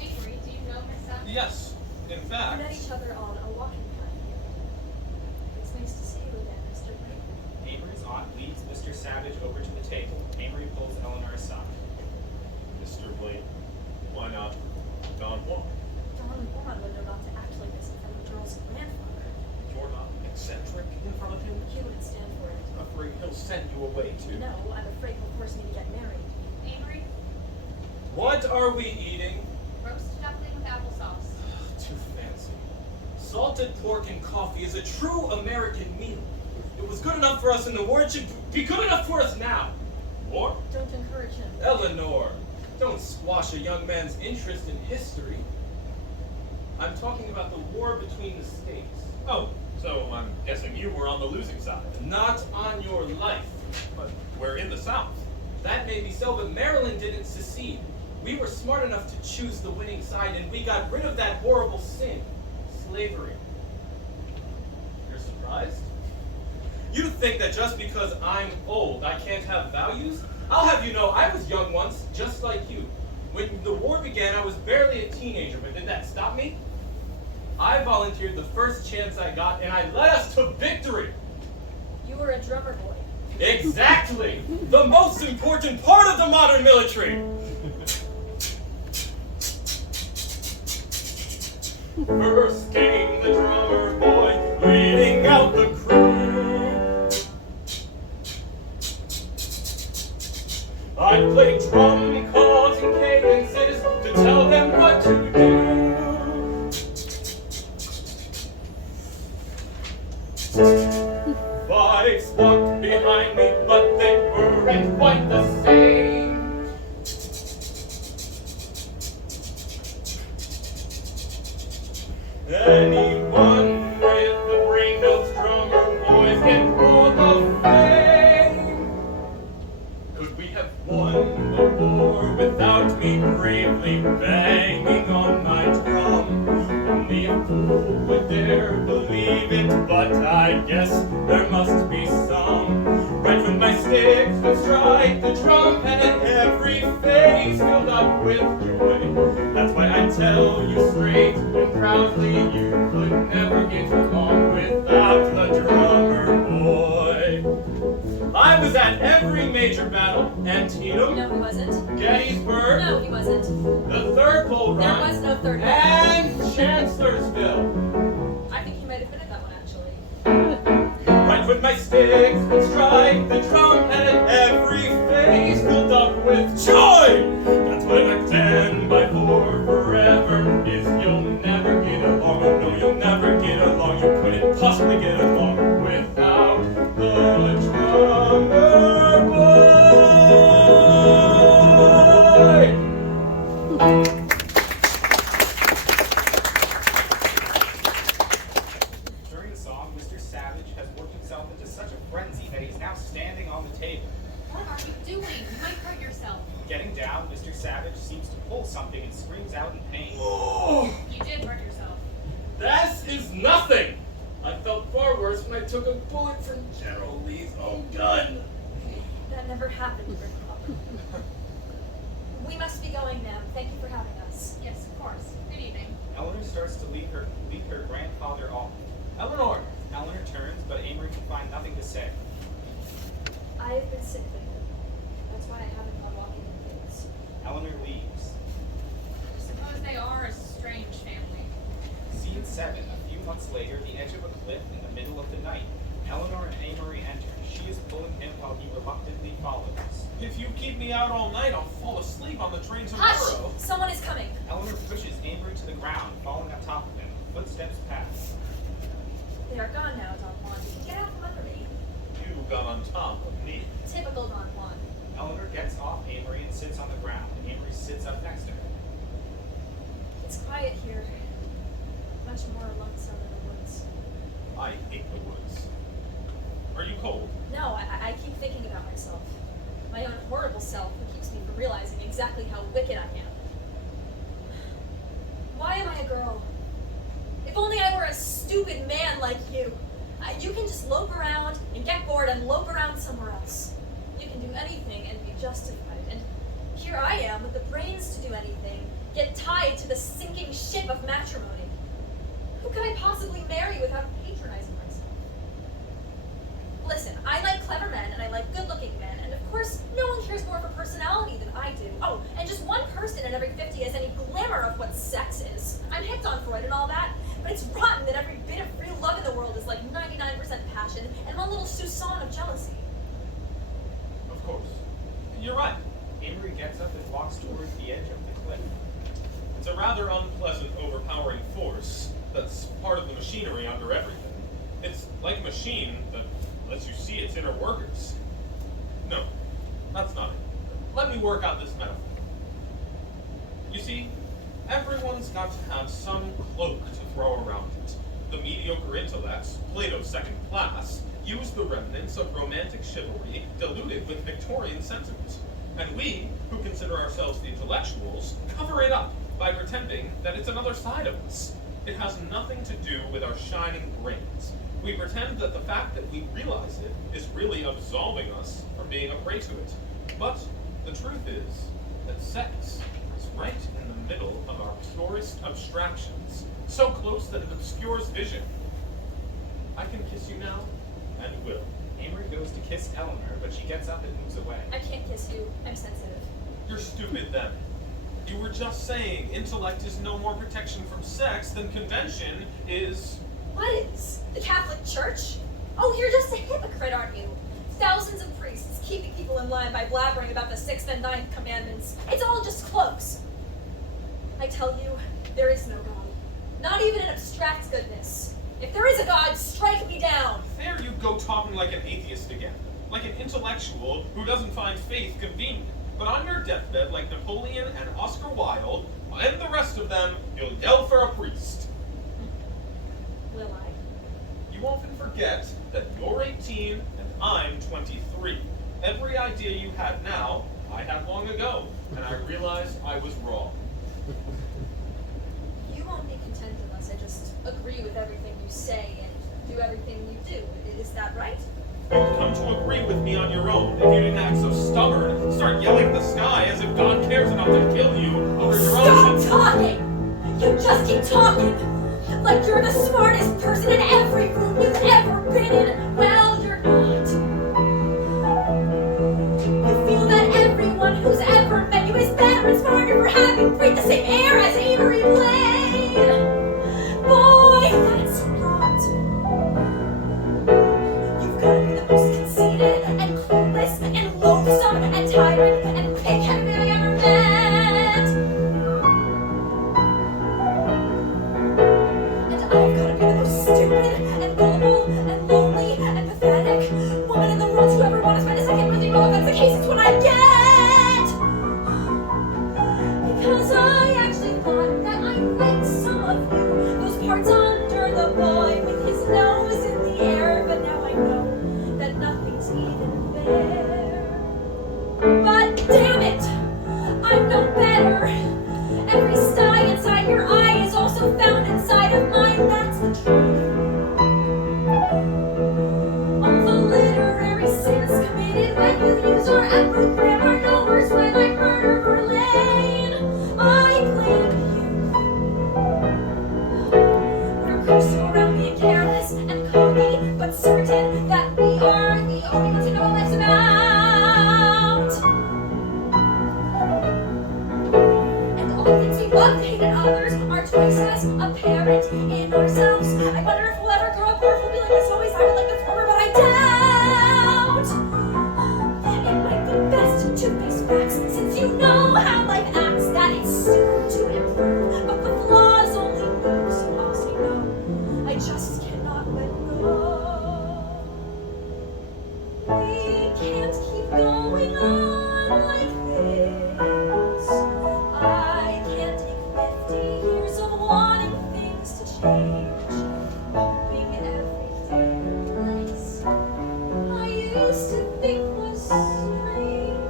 Avery, do you know Miss Savage? Yes. In We fact... met each other on a walking path here. It's nice to see you again, Mr. Blake. Amory's aunt leads Mr. Savage over to the table. Amory pulls Eleanor aside. Mr. Blake, why not Don Juan? Don Juan would know not to act like this in front of the girl's grandfather. You're not eccentric in front of him? He wouldn't stand for it. I'm afraid he'll send you away, too. No, I'm afraid he'll force me to get married. Avery, What are we eating? roast duckling with applesauce. Too fancy. Salted pork and coffee is a true American meal. It was good enough for us in the war. It should be good enough for us now. War? Don't encourage him. Eleanor, don't squash a young man's interest in history. I'm talking about the war between the states. Oh, so I'm guessing you were on the losing side. Not on your life. But we're in the South. That may be so, but Maryland didn't secede. We were smart enough to choose the winning side, and we got rid of that horrible sin, slavery. You're surprised? You think that just because I'm old, I can't have values? I'll have you know, I was young once, just like you. When the war began, I was barely a teenager, but did that stop me? I volunteered the first chance I got, and I led us to victory. You were a drummer boy. Exactly! The most important part of the modern military! First came the drummer boy, leading out the crew. I played drum calls and cadences to tell them what to do. Fives walked behind me, but they weren't quite the same. Anyone with the brain built drummer boys can hold the fame. Could we have won the war without me bravely banging on my drum? Only a fool would dare believe it, but I guess there must be some. Right when my sticks would strike the trumpet, every face filled up with joy. That's why I tell you straight and proudly, you could never get along without the drummer boy. I was at every major battle, Antietam, No, he wasn't. Gettysburg, No, he wasn't. the Third Bull There Run, was no third one. and Chancellorsville. I think he might have been at that one, actually. Right when my sticks would strike the trumpet, every face filled up with joy. That's why the 10x4 forever is you'll never get along. Oh no, you'll never get along. You couldn't possibly get along without the drummer boy. During the song, Mr. Savage has worked himself into such a frenzy that he's now standing on the table. What are you doing? You might hurt yourself. Getting down, Mr. Savage seems to pull something and screams out in pain. Oh, You did hurt yourself. that is nothing. I felt far worse when I took a bullet from General Lee's own gun. That never happened, Grandpa. We must be going now. Thank you for having us. Yes, of course. Good evening. Eleanor starts to lead her grandfather off. Eleanor. Eleanor turns, but Amory can find nothing to say. I have been sick lately. That's why I haven't gone walking in the fields. Eleanor leaves. I suppose they are a strange family. Scene 7. A few months later, the edge of a cliff in the middle of the night. Eleanor and Amory enter. She is pulling him while he reluctantly follows. If you keep me out all night, I'll fall asleep on the train Hush! tomorrow. Someone is coming. Eleanor pushes Amory to the ground, falling on top of him. Footsteps pass. They are gone now, Don Juan. You can get out from under me. You got on top of me. Typical Don Juan. Eleanor gets off Amory and sits on the ground. Amory sits up next to her. It's quiet here. Much more lonesome in the woods. I hate the woods. Are you cold? No, I keep thinking about myself. My own horrible self who keeps me from realizing exactly how wicked I am. Why am I a girl? If only I were a stupid man like you. You can just lope around and get bored and lope around somewhere else. You can do anything and be justified. And here I am with the brains to do anything, yet tied to the sinking ship of matrimony. Who could I possibly marry without patronizing myself? Listen, I like clever men and I like good-looking men, and of course, no one cares more for personality than I do. Oh, and just one person in every 50 has any glimmer of what sex is. I'm hipped on Freud and all that, but it's rotten that every bit of real love in the world is like 99% passion and one little soupçon of jealousy. Of course. You're right. Amory gets up and walks towards the edge of the cliff. It's a rather unpleasant, overpowering force that's part of the machinery under everything. It's like a machine that lets you see its inner workers. No, that's not it. Let me work out this metaphor. You see, everyone's got to have some cloak to throw around it. The mediocre intellects, Plato's second class, use the remnants of romantic chivalry diluted with Victorian sentiment. And we, who consider ourselves the intellectuals, cover it up by pretending that it's another side of us. It has nothing to do with our shining brains. We pretend that the fact that we realize it is really absolving us from being a prey to it. But the truth is that sex is right in the middle of our purest abstractions, so close that it obscures vision. I can kiss you now, and will. Amory goes to kiss Eleanor, but she gets up and moves away. I can't kiss you. I'm sensitive. You're stupid then. You were just saying intellect is no more protection from sex than convention is... What is? The Catholic Church? Oh, you're just a hypocrite, aren't you? Thousands of priests keeping people in line by blabbering about the 6th and 9th commandments. It's all just cloaks. I tell you, there is no God. Not even an abstract goodness. If there is a God, strike me down. There you go talking like an atheist again. Like an intellectual who doesn't find faith convenient. But on your deathbed, like Napoleon and Oscar Wilde, and the rest of them, you'll yell for a priest. forget that you're 18 and I'm 23. Every idea you had now, I had long ago, and I realized I was wrong. You won't be content unless I just agree with everything you say and do everything you do. Is that right? You'd come to agree with me on your own if you didn't act so stubborn, start yelling at the sky as if God cares enough to kill you over your own... Stop talking! You just keep talking! Like you're the smartest person in every room you've ever been in. Well, you're not. You feel that everyone who's ever met you is better and smarter for having breathed the same air as Avery Blaine. Boy, that's not. You've got to be the most conceited and clueless and loathsome and tyrant and pig-headed man I ever met. And I've got to be the most stupid and gullible and lonely and pathetic woman in the world to ever want to spend a second with you. Well, if that's the case, it's what I get. Because I actually thought that I liked some of you. Those parts under the boy with his nose in the air. But now I know that nothing's even there. But damn it, I'm no better. Every sty inside your eye is also found inside of mine. That's the truth. All the literary sins committed when you use our absolute grammar, no worse when I murder Verlaine. I blame you. We're cursing around being careless and cocky, but certain that we are the only ones who know what life's about. And all the things we love to hate in others are twice as apparent in ourselves. I wonder if we'll ever grow up or if we'll be like this always. I would like the former, but I doubt. It might be best to face facts, since you know how life acts, that it's soon to improve. But the flaws only move, so I'll say no. I just cannot let go. We can't keep going on like this. I can't take 50 years of wanting things to change, hoping every day place I used to think was strange.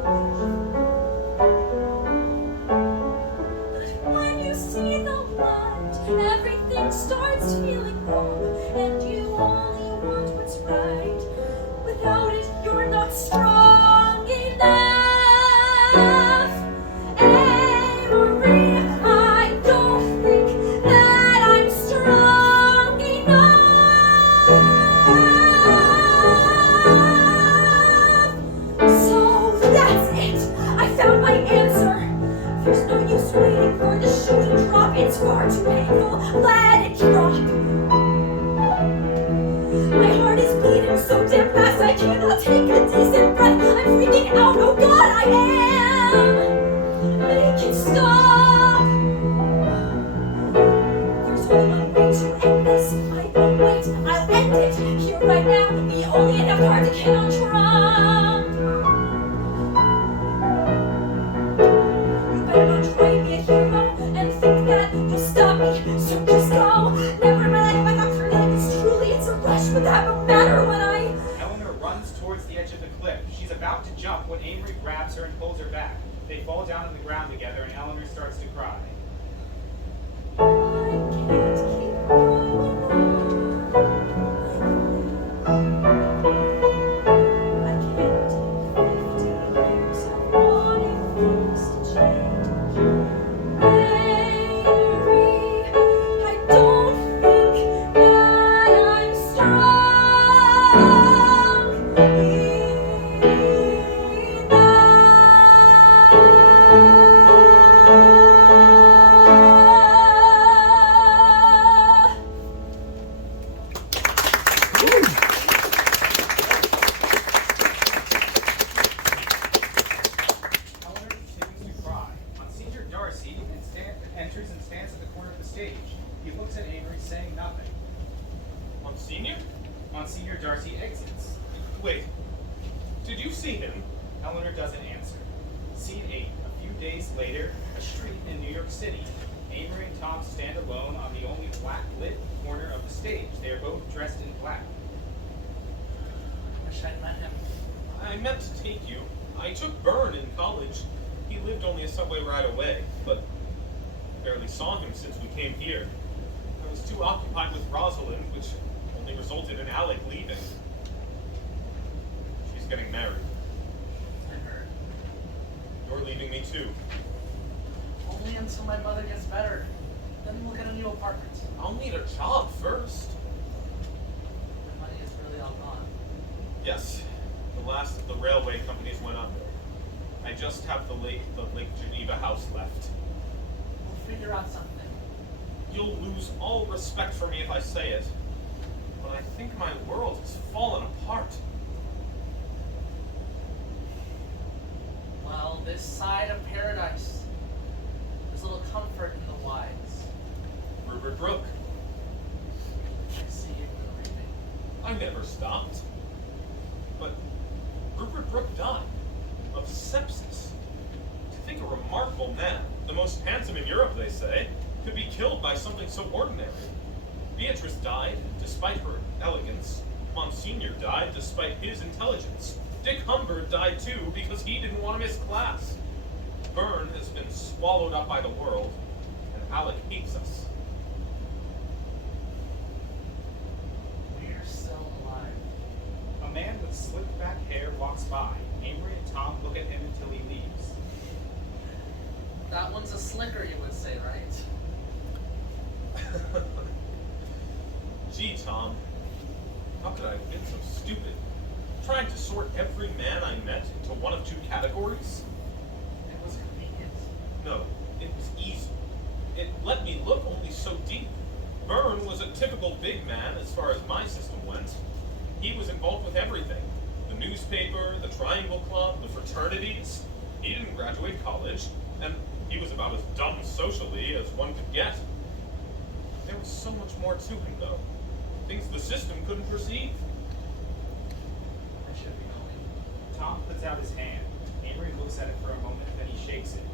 But when you see the light, everything starts feeling wrong, and you only want what's right. Without it, you're not strong enough. Avery, I don't think that I'm strong enough. So that's it. I found my answer. There's no use waiting for the shoe to drop. It's far too painful. Let it drop. My heart is beating so damn fast I cannot take a decent breath. I'm freaking out. Oh God, I am. Make it stop. There's only one way to end this. I won't wait. I'll end it here right now. The only enough card to hit on Trump. You better not try to be a hero and think that you'll stop me. So just go. Never in my life have I thought turning this truly it's a rush, but that won't matter when I... Eleanor runs towards the edge of the cliff. She's about to jump when Amory grabs her and pulls her back. They fall down on the ground together and Eleanor starts to cry. I can't keep going on. I can't take 50 years of wanting things to change. Avery, I don't think that I'm strong Eleanor continues to cry. Monsignor Darcy enters and stands at the corner of the stage. He looks at Amory, saying nothing. Monsignor? Monsignor Darcy exits. Wait, did you see him? Eleanor doesn't answer. Scene 8. A few days later, a street in New York City. Amory and Tom stand alone on the only black-lit corner of the stage. They are both dressed in black. wish I'd met him. I meant to take you. I took Byrne in college. He lived only a subway ride away, but I barely saw him since we came here. I was too occupied with Rosalind, which only resulted in Alec leaving. She's getting married. I heard. You're leaving me too. Only until my mother gets better. Then we'll get a new apartment. I'll need a job first. My money is really all gone. Yes, the last of the railway companies went under. I just have the Lake Geneva house left. We'll figure out something. You'll lose all respect for me if I say it, but I think my world has fallen apart. Well, this side of paradise. There's little comfort in the wise. Rupert Brooke. I see you grieving. I never stopped. But Rupert Brooke died of sepsis. To think a remarkable man, the most handsome in Europe, they say, could be killed by something so ordinary. Beatrice died despite her elegance. Monsignor died despite his intelligence. Dick Humbird died too because he didn't want to miss class. Byrne has been swallowed up by the world, and Alec hates us. We're still alive. A man with slicked back hair walks by. Amory and Tom look at him until he leaves. That one's a slicker, you would say, right? Gee, Tom, how could I have been so stupid? Trying to sort every man I met into one of two categories? It was convenient. No, it was easy. It let me look only so deep. Byrne was a typical big man as far as my system went. He was involved with everything. The newspaper, the Triangle Club, the fraternities. He didn't graduate college, and he was about as dumb socially as one could get. There was so much more to him, though. Things the system couldn't perceive. I should be going. Tom puts out his hand. Amory looks at it for a moment, then he shakes it.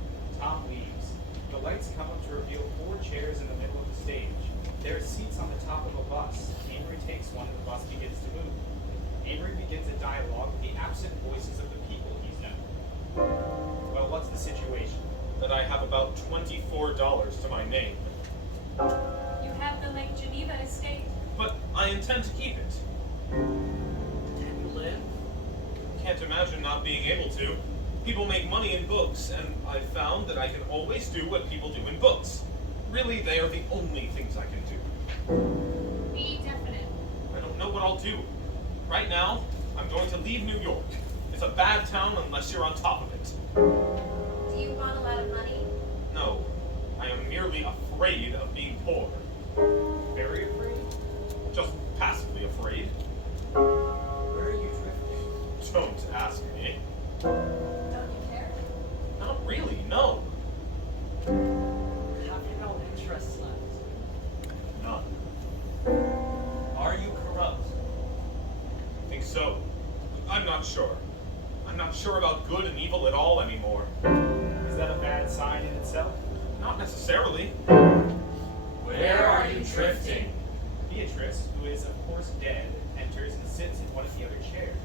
Tom leaves. The lights come up to reveal 4 chairs in the middle of the stage. There are seats on the top of a bus. Amory takes one and the bus begins to move. Amory begins a dialogue with the absent voices of the people he's known. Well, what's the situation? That I have about $24 to my name. You have the Lake Geneva estate. But I intend to keep it. Can you live? Can't imagine not being able to. People make money in books, and I've found that I can always do what people do in books. Really, they are the only things I can do. Be definite. I don't know what I'll do. Right now, I'm going to leave New York. It's a bad town unless you're on top of it. Do you want a lot of money? No, I am merely afraid of being poor. Very afraid? Just passively afraid. Where are you drifting? Don't ask me. Don't you care? Not really, no. Have you no interests left? None. Are you corrupt? I think so. I'm not sure. I'm not sure about good and evil at all anymore. Is that a bad sign in itself? Not necessarily. Where are you drifting? Beatrice, who is of course dead, enters and sits in one of the other chairs.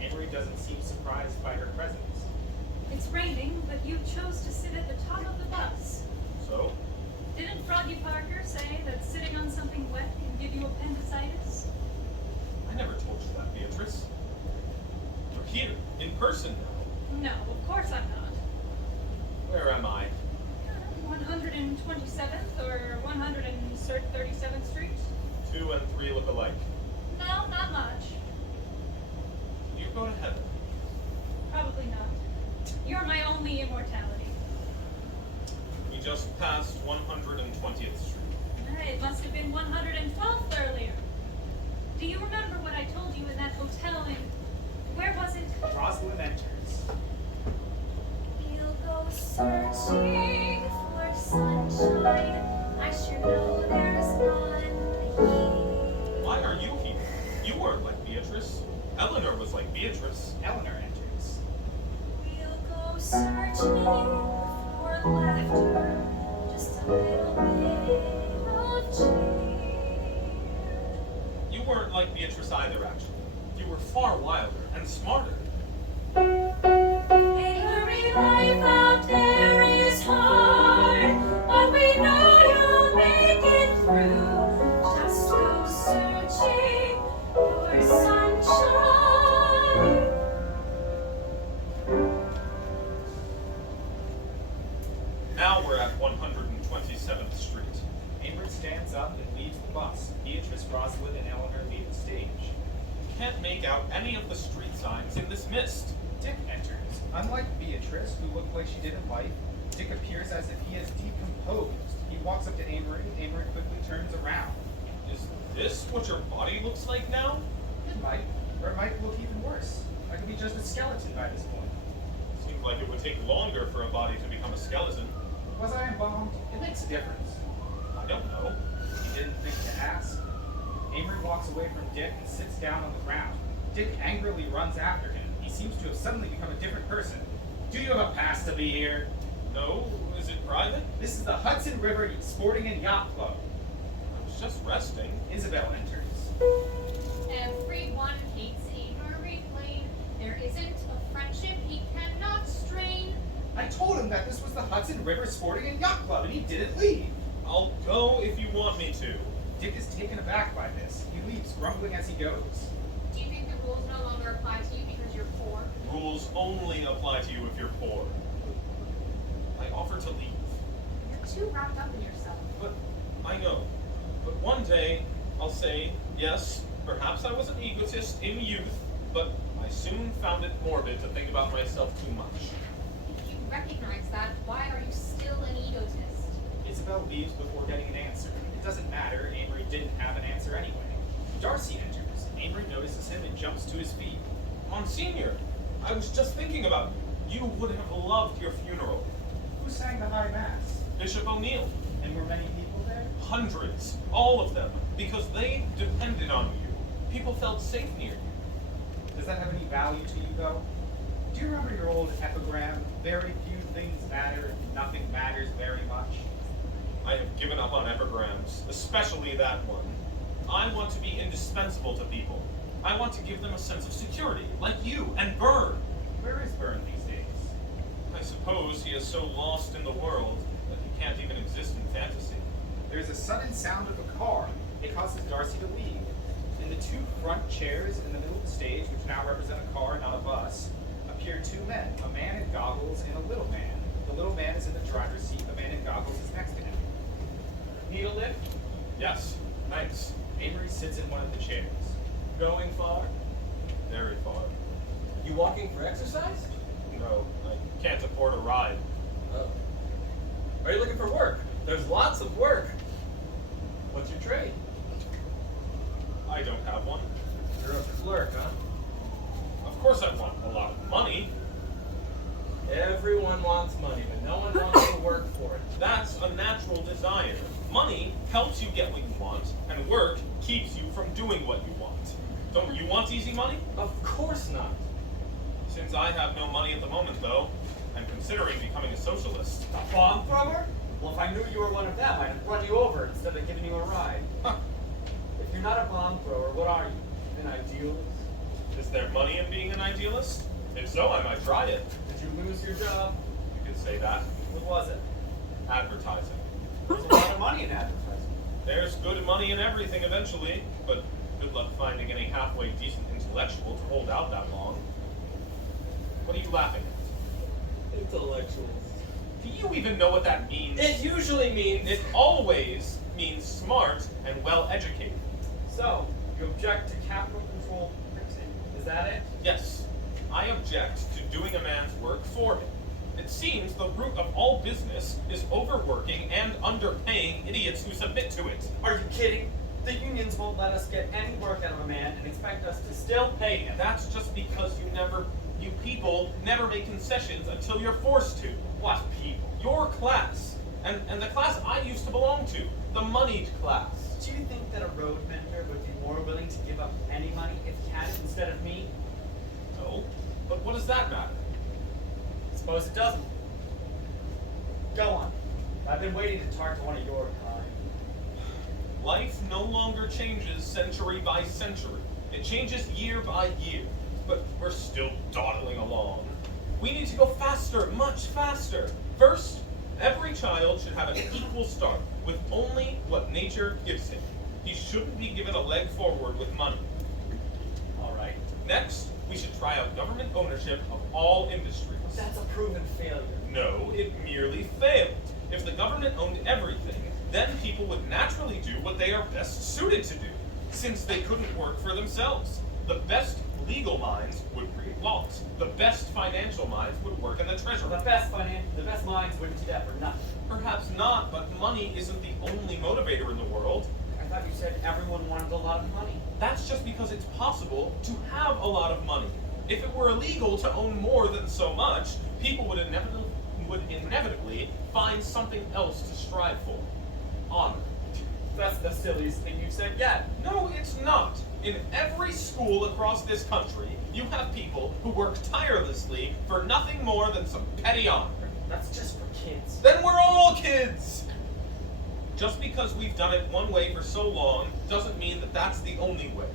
Amory doesn't seem surprised by her presence. It's raining, but you chose to sit at the top of the bus. So? Didn't Froggy Parker say that sitting on something wet can give you appendicitis? I never told you that, Beatrice. You're here, in person now. No, of course I'm not. Where am I? 127th or 137th Street? 2 and 3 look alike. No, not much. You go to heaven. Probably not. You're my only immortality. We just passed 120th Street. It must have been 112th earlier. Do you remember what I told you in that hotel in... Where was it? Rosalind enters. We'll go searching for sunshine. I sure know there's none here. Why are you here? You weren't like Beatrice. Eleanor was like Beatrice. Eleanor enters. We'll go searching for laughter, just a little bit of cheer. You weren't like Beatrice either, actually. You were far wilder and smarter. Every life out there is hard, but we know you'll make it through. Just go searching for sunshine. Now we're at 127th Street. Amber stands up and leaves the bus. Beatrice, Rosewood, and Eleanor leave the stage. Can't make out any of the street signs in this mist. Dick enters. Unlike Beatrice, who looked like she did in life, Dick appears as if he has decomposed. He walks up to Amory. Amory quickly turns around. Is this what your body looks like now? It might, or it might look even worse. I could be just a skeleton by this point. Seems like it would take longer for a body to become a skeleton. Was I embalmed? It makes a difference. I don't know. He didn't think to ask. Amory walks away from Dick and sits down on the ground. Dick angrily runs after him. He seems to have suddenly become a different person. Do you have a pass to be here? No? Is it private? This is the Hudson River Sporting and Yacht Club. I was just resting. Isabel enters. Everyone hates Amory Blaine. There isn't a friendship he cannot strain. I told him that this was the Hudson River Sporting and Yacht Club, and he didn't leave. I'll go if you want me to. Dick is taken aback by this. He leaves, grumbling as he goes. Do you think the rules no longer apply to you because you're poor? Rules only apply to you if you're poor. I offer to leave. You're too wrapped up in yourself. But I know. But one day, I'll say, yes, perhaps I was an egotist in youth, but I soon found it morbid to think about myself too much. If you recognize that, why are you still an egotist? Isabel leaves before getting an answer. It doesn't matter, Amory didn't have an answer anyway. Darcy enters. Amory notices him and jumps to his feet. Monsignor, I was just thinking about you. You would have loved your funeral. Who sang the High Mass? Bishop O'Neill. And were many people there? Hundreds. All of them. Because they depended on you. People felt safe near you. Does that have any value to you, though? Do you remember your old epigram, very few things matter and nothing matters very much? I have given up on epigrams, especially that one. I want to be indispensable to people. I want to give them a sense of security, like you and Byrne. Where is Byrne these days? I suppose he is so lost in the world that he can't even exist in fantasy. There's a sudden sound of a car. It causes Darcy to leave. In the two front chairs in the middle of the stage, which now represent a car, not a bus, appear two men, a man in goggles and a little man. The little man is in the driver's seat, the man in goggles is next to him. Need a lift? Yes, thanks. Amory sits in one of the chairs. Going far? Very far. You walking for exercise? No, I can't afford a ride. Oh. Are you looking for work? There's lots of work. What's your trade? I don't have one. You're a clerk, huh? Of course I want a lot of money. Everyone wants money, but no one wants to work for it. That's a natural desire. Money helps you get what you want, and work keeps you from doing what you want. Don't you want easy money? Of course not. Since I have no money at the moment, though, I'm considering becoming a socialist. A bomb thrower? Well, if I knew you were one of them, I'd have run you over instead of giving you a ride. Huh. If you're not a bomb thrower, what are you? An idealist? Is there money in being an idealist? If so, I might try it. Did you lose your job? You could say that. What was it? Advertising. There's a lot of money in advertising. There's good money in everything eventually, but good luck finding any halfway decent intellectual to hold out that long. What are you laughing at? Intellectuals. Do you even know what that means? It usually means... It always means smart and well-educated. So, you object to capital control printing. Is that it? Yes, I object to doing a man's work for him. It seems the root of all business is overworking and underpaying idiots who submit to it. Are you kidding? The unions won't let us get any work out of a man and expect us to still pay him. That's just because you people never make concessions until you're forced to. What people? Your class, and the class I used to belong to, the moneyed class. Do you think that a road mender would be more willing to give up any money if he had it instead of me? No, but what does that matter? Suppose it doesn't. Go on. I've been waiting to talk to one of your kind. Life no longer changes century by century. It changes year by year, but we're still dawdling along. We need to go faster, much faster. First, every child should have an equal start with only what nature gives him. He shouldn't be given a leg forward with money. All right. Next, we should try out government ownership of all industries. That's a proven failure. No, it merely failed. If the government owned everything, then people would naturally do what they are best suited to do, since they couldn't work for themselves. The best legal minds would create laws. The best financial minds would work in the treasury. The best minds wouldn't do that for nothing. Perhaps not, but money isn't the only motivator in the world. I thought you said everyone wanted a lot of money. That's just because it's possible to have a lot of money. If it were illegal to own more than so much, people would inevitably find something else to strive for. Honor. That's the silliest thing you've said yet. No, it's not. In every school across this country, you have people who work tirelessly for nothing more than some petty honor. That's just for kids. Then we're all kids! Just because we've done it one way for so long doesn't mean that that's the only way.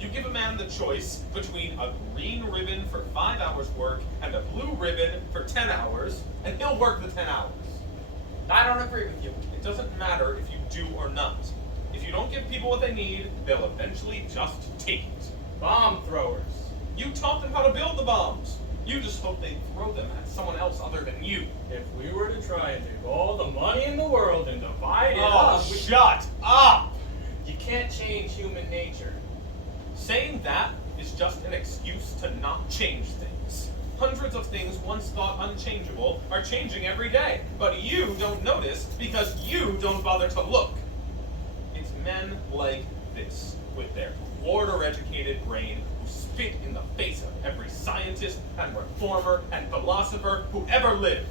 You give a man the choice between a green ribbon for 5 hours work and a blue ribbon for 10 hours, and he'll work the 10 hours. I don't agree with you. It doesn't matter if you do or not. If you don't give people what they need, they'll eventually just take it. Bomb throwers. You taught them how to build the bombs. You just hope they throw them at someone else other than you. If we were to try and take all the money in the world and divide it Oh, up, shut up! you can't change human nature. Saying that is just an excuse to not change things. Hundreds of things once thought unchangeable are changing every day, but you don't notice because you don't bother to look. It's men like this, with their quarter-educated brain, who spit in the face of every scientist and reformer and philosopher who ever lived.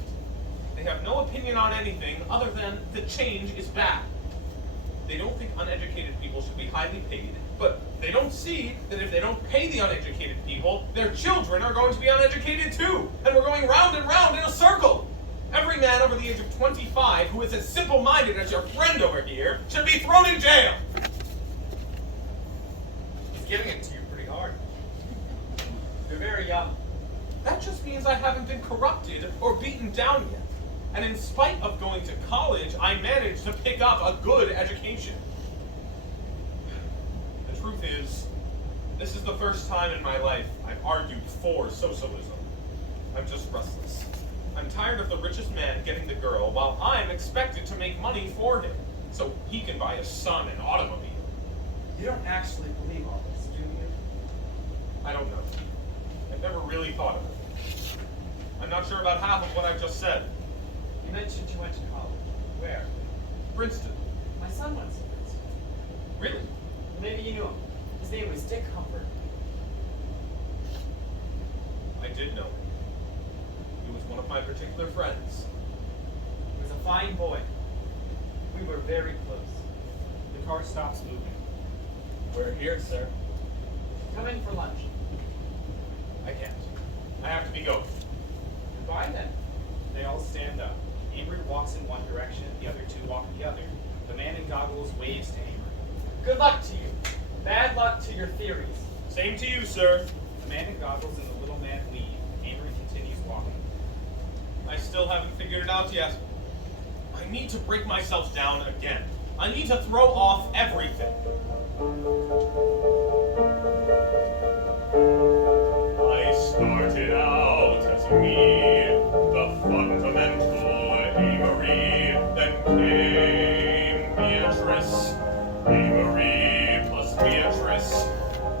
They have no opinion on anything other than that change is bad. They don't think uneducated people should be highly paid, but they don't see that if they don't pay the uneducated people, their children are going to be uneducated too, and we're going round and round in a circle. Every man over the age of 25 who is as simple-minded as your friend over here should be thrown in jail. He's giving it to you pretty hard. You're very young. That just means I haven't been corrupted or beaten down yet. And in spite of going to college, I managed to pick up a good education. The truth is, this is the first time in my life I've argued for socialism. I'm just restless. I'm tired of the richest man getting the girl while I'm expected to make money for him, so he can buy his son an automobile. You don't actually believe all this, do you? I don't know. I've never really thought of it. I'm not sure about half of what I've just said. You mentioned you went to college. Where? Princeton. My son went to Princeton. Really? Maybe you knew him. His name was Dick Humphrey. I did know him. He was one of my particular friends. He was a fine boy. We were very close. The car stops moving. We're here, sir. Come in for lunch. I can't. I have to be going. Goodbye then. They all stand up. Amory walks in one direction, the other two walk in the other. The man in goggles waves to Amory. Good luck to you. Bad luck to your theories. Same to you, sir. The man in goggles and the little man leave. Amory continues walking. I still haven't figured it out yet. I need to break myself down again. I need to throw off everything. I started out as me, the fundamental Amory, then came Beatrice. Amory plus Beatrice,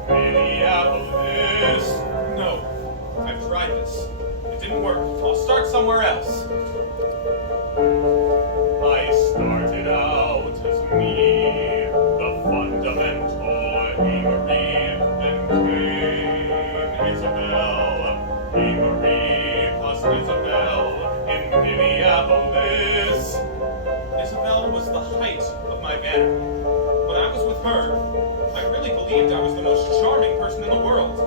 Minneapolis. No, I've tried this. It didn't work. I'll start somewhere else. I started out as me, the fundamental Amory, then came Isabel. Amory plus Isabel in Minneapolis. Isabel was the height of my vanity. When I was with her, I really believed I was the most charming person in the world.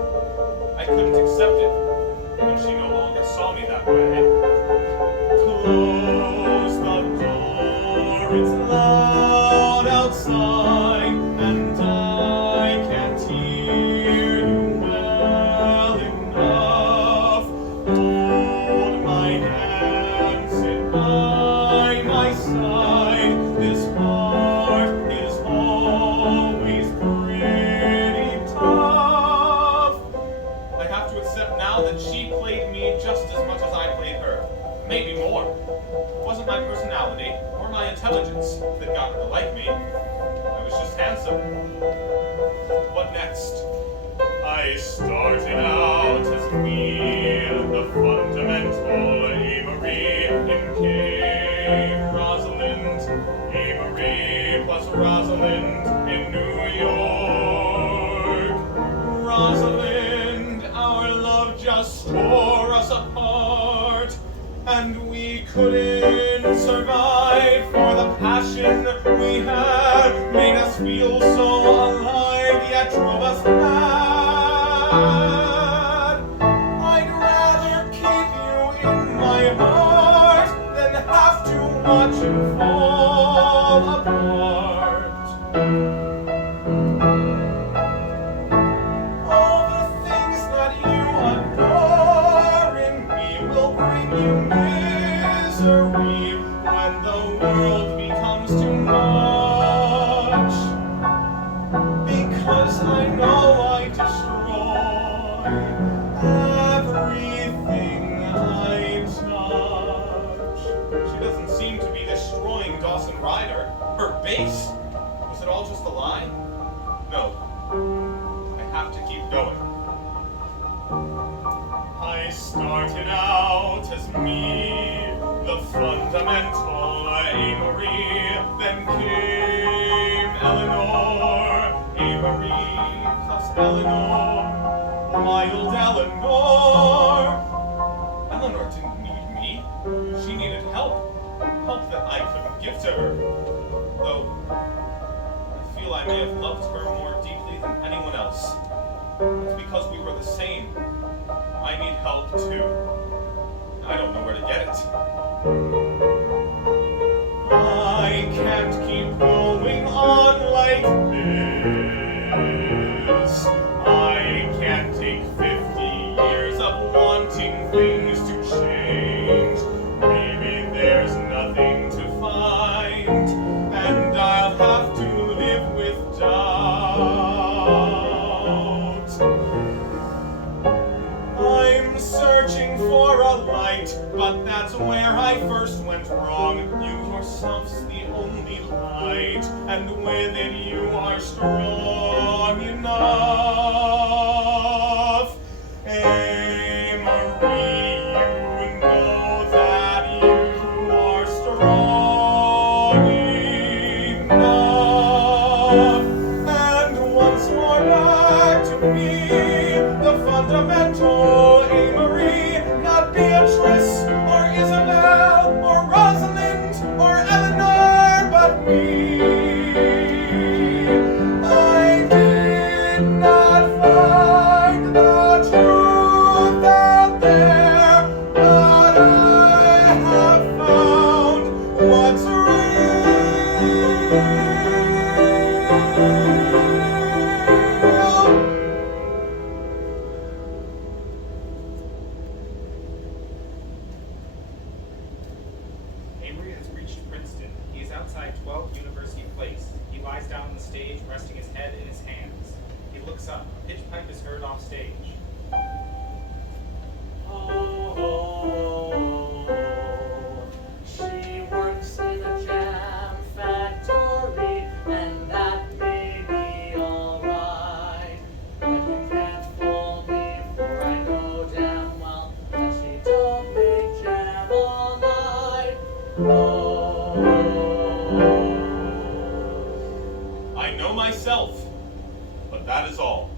I couldn't accept it when she no longer saw me that way. Close the door, it's loud outside, and I can't hear personality or my intelligence that got her to like me. I was just handsome. What next? I started out as me, the fundamental Amory, in came Rosalind, Amory plus Rosalind in New York. Rosalind, our love just tore us apart, and we couldn't survive, for the passion we had made us feel so alive, yet drove us mad. I'd rather keep you in my heart than have to watch you fall apart. All the things that you adore in me will bring you misery when the world becomes too much. Because I know I destroy everything I touch. She doesn't seem to be destroying Dawson Ryder. Her base? Was it all just a lie? No. I have to keep going. I started out as me, the fundamental Amory, then came Eleanor, Amory plus Eleanor, wild Eleanor. Eleanor didn't need me. She needed help. Help that I couldn't give to her. Though, I feel I may have loved her more deeply than anyone else. It's because we were the same. I need help too. I don't know where to get it. I can't keep going on like this. I can't take 50 years of wanting things to change. Maybe there's nothing to find, and I'll have to live with doubt. I'm searching for a light, but that's where I first went wrong. You yourself's the only light, and with it you are strong enough. Amory, you know that you are strong enough. And once more back to me, the fundamental Amory, not Beatrice or Isabel or Rosalind or Eleanor, but me. I did not find the truth out there, but I have found what's real. Amory has reached Princeton. He is outside 12 University Place. He lies down on the stage, resting his head in his hands. He looks up. A pitch pipe is heard off stage. She works in a jam factory, and that may be alright. But you can't fool me, for I know damn well that she don't make jam all night. I know myself, but that is all.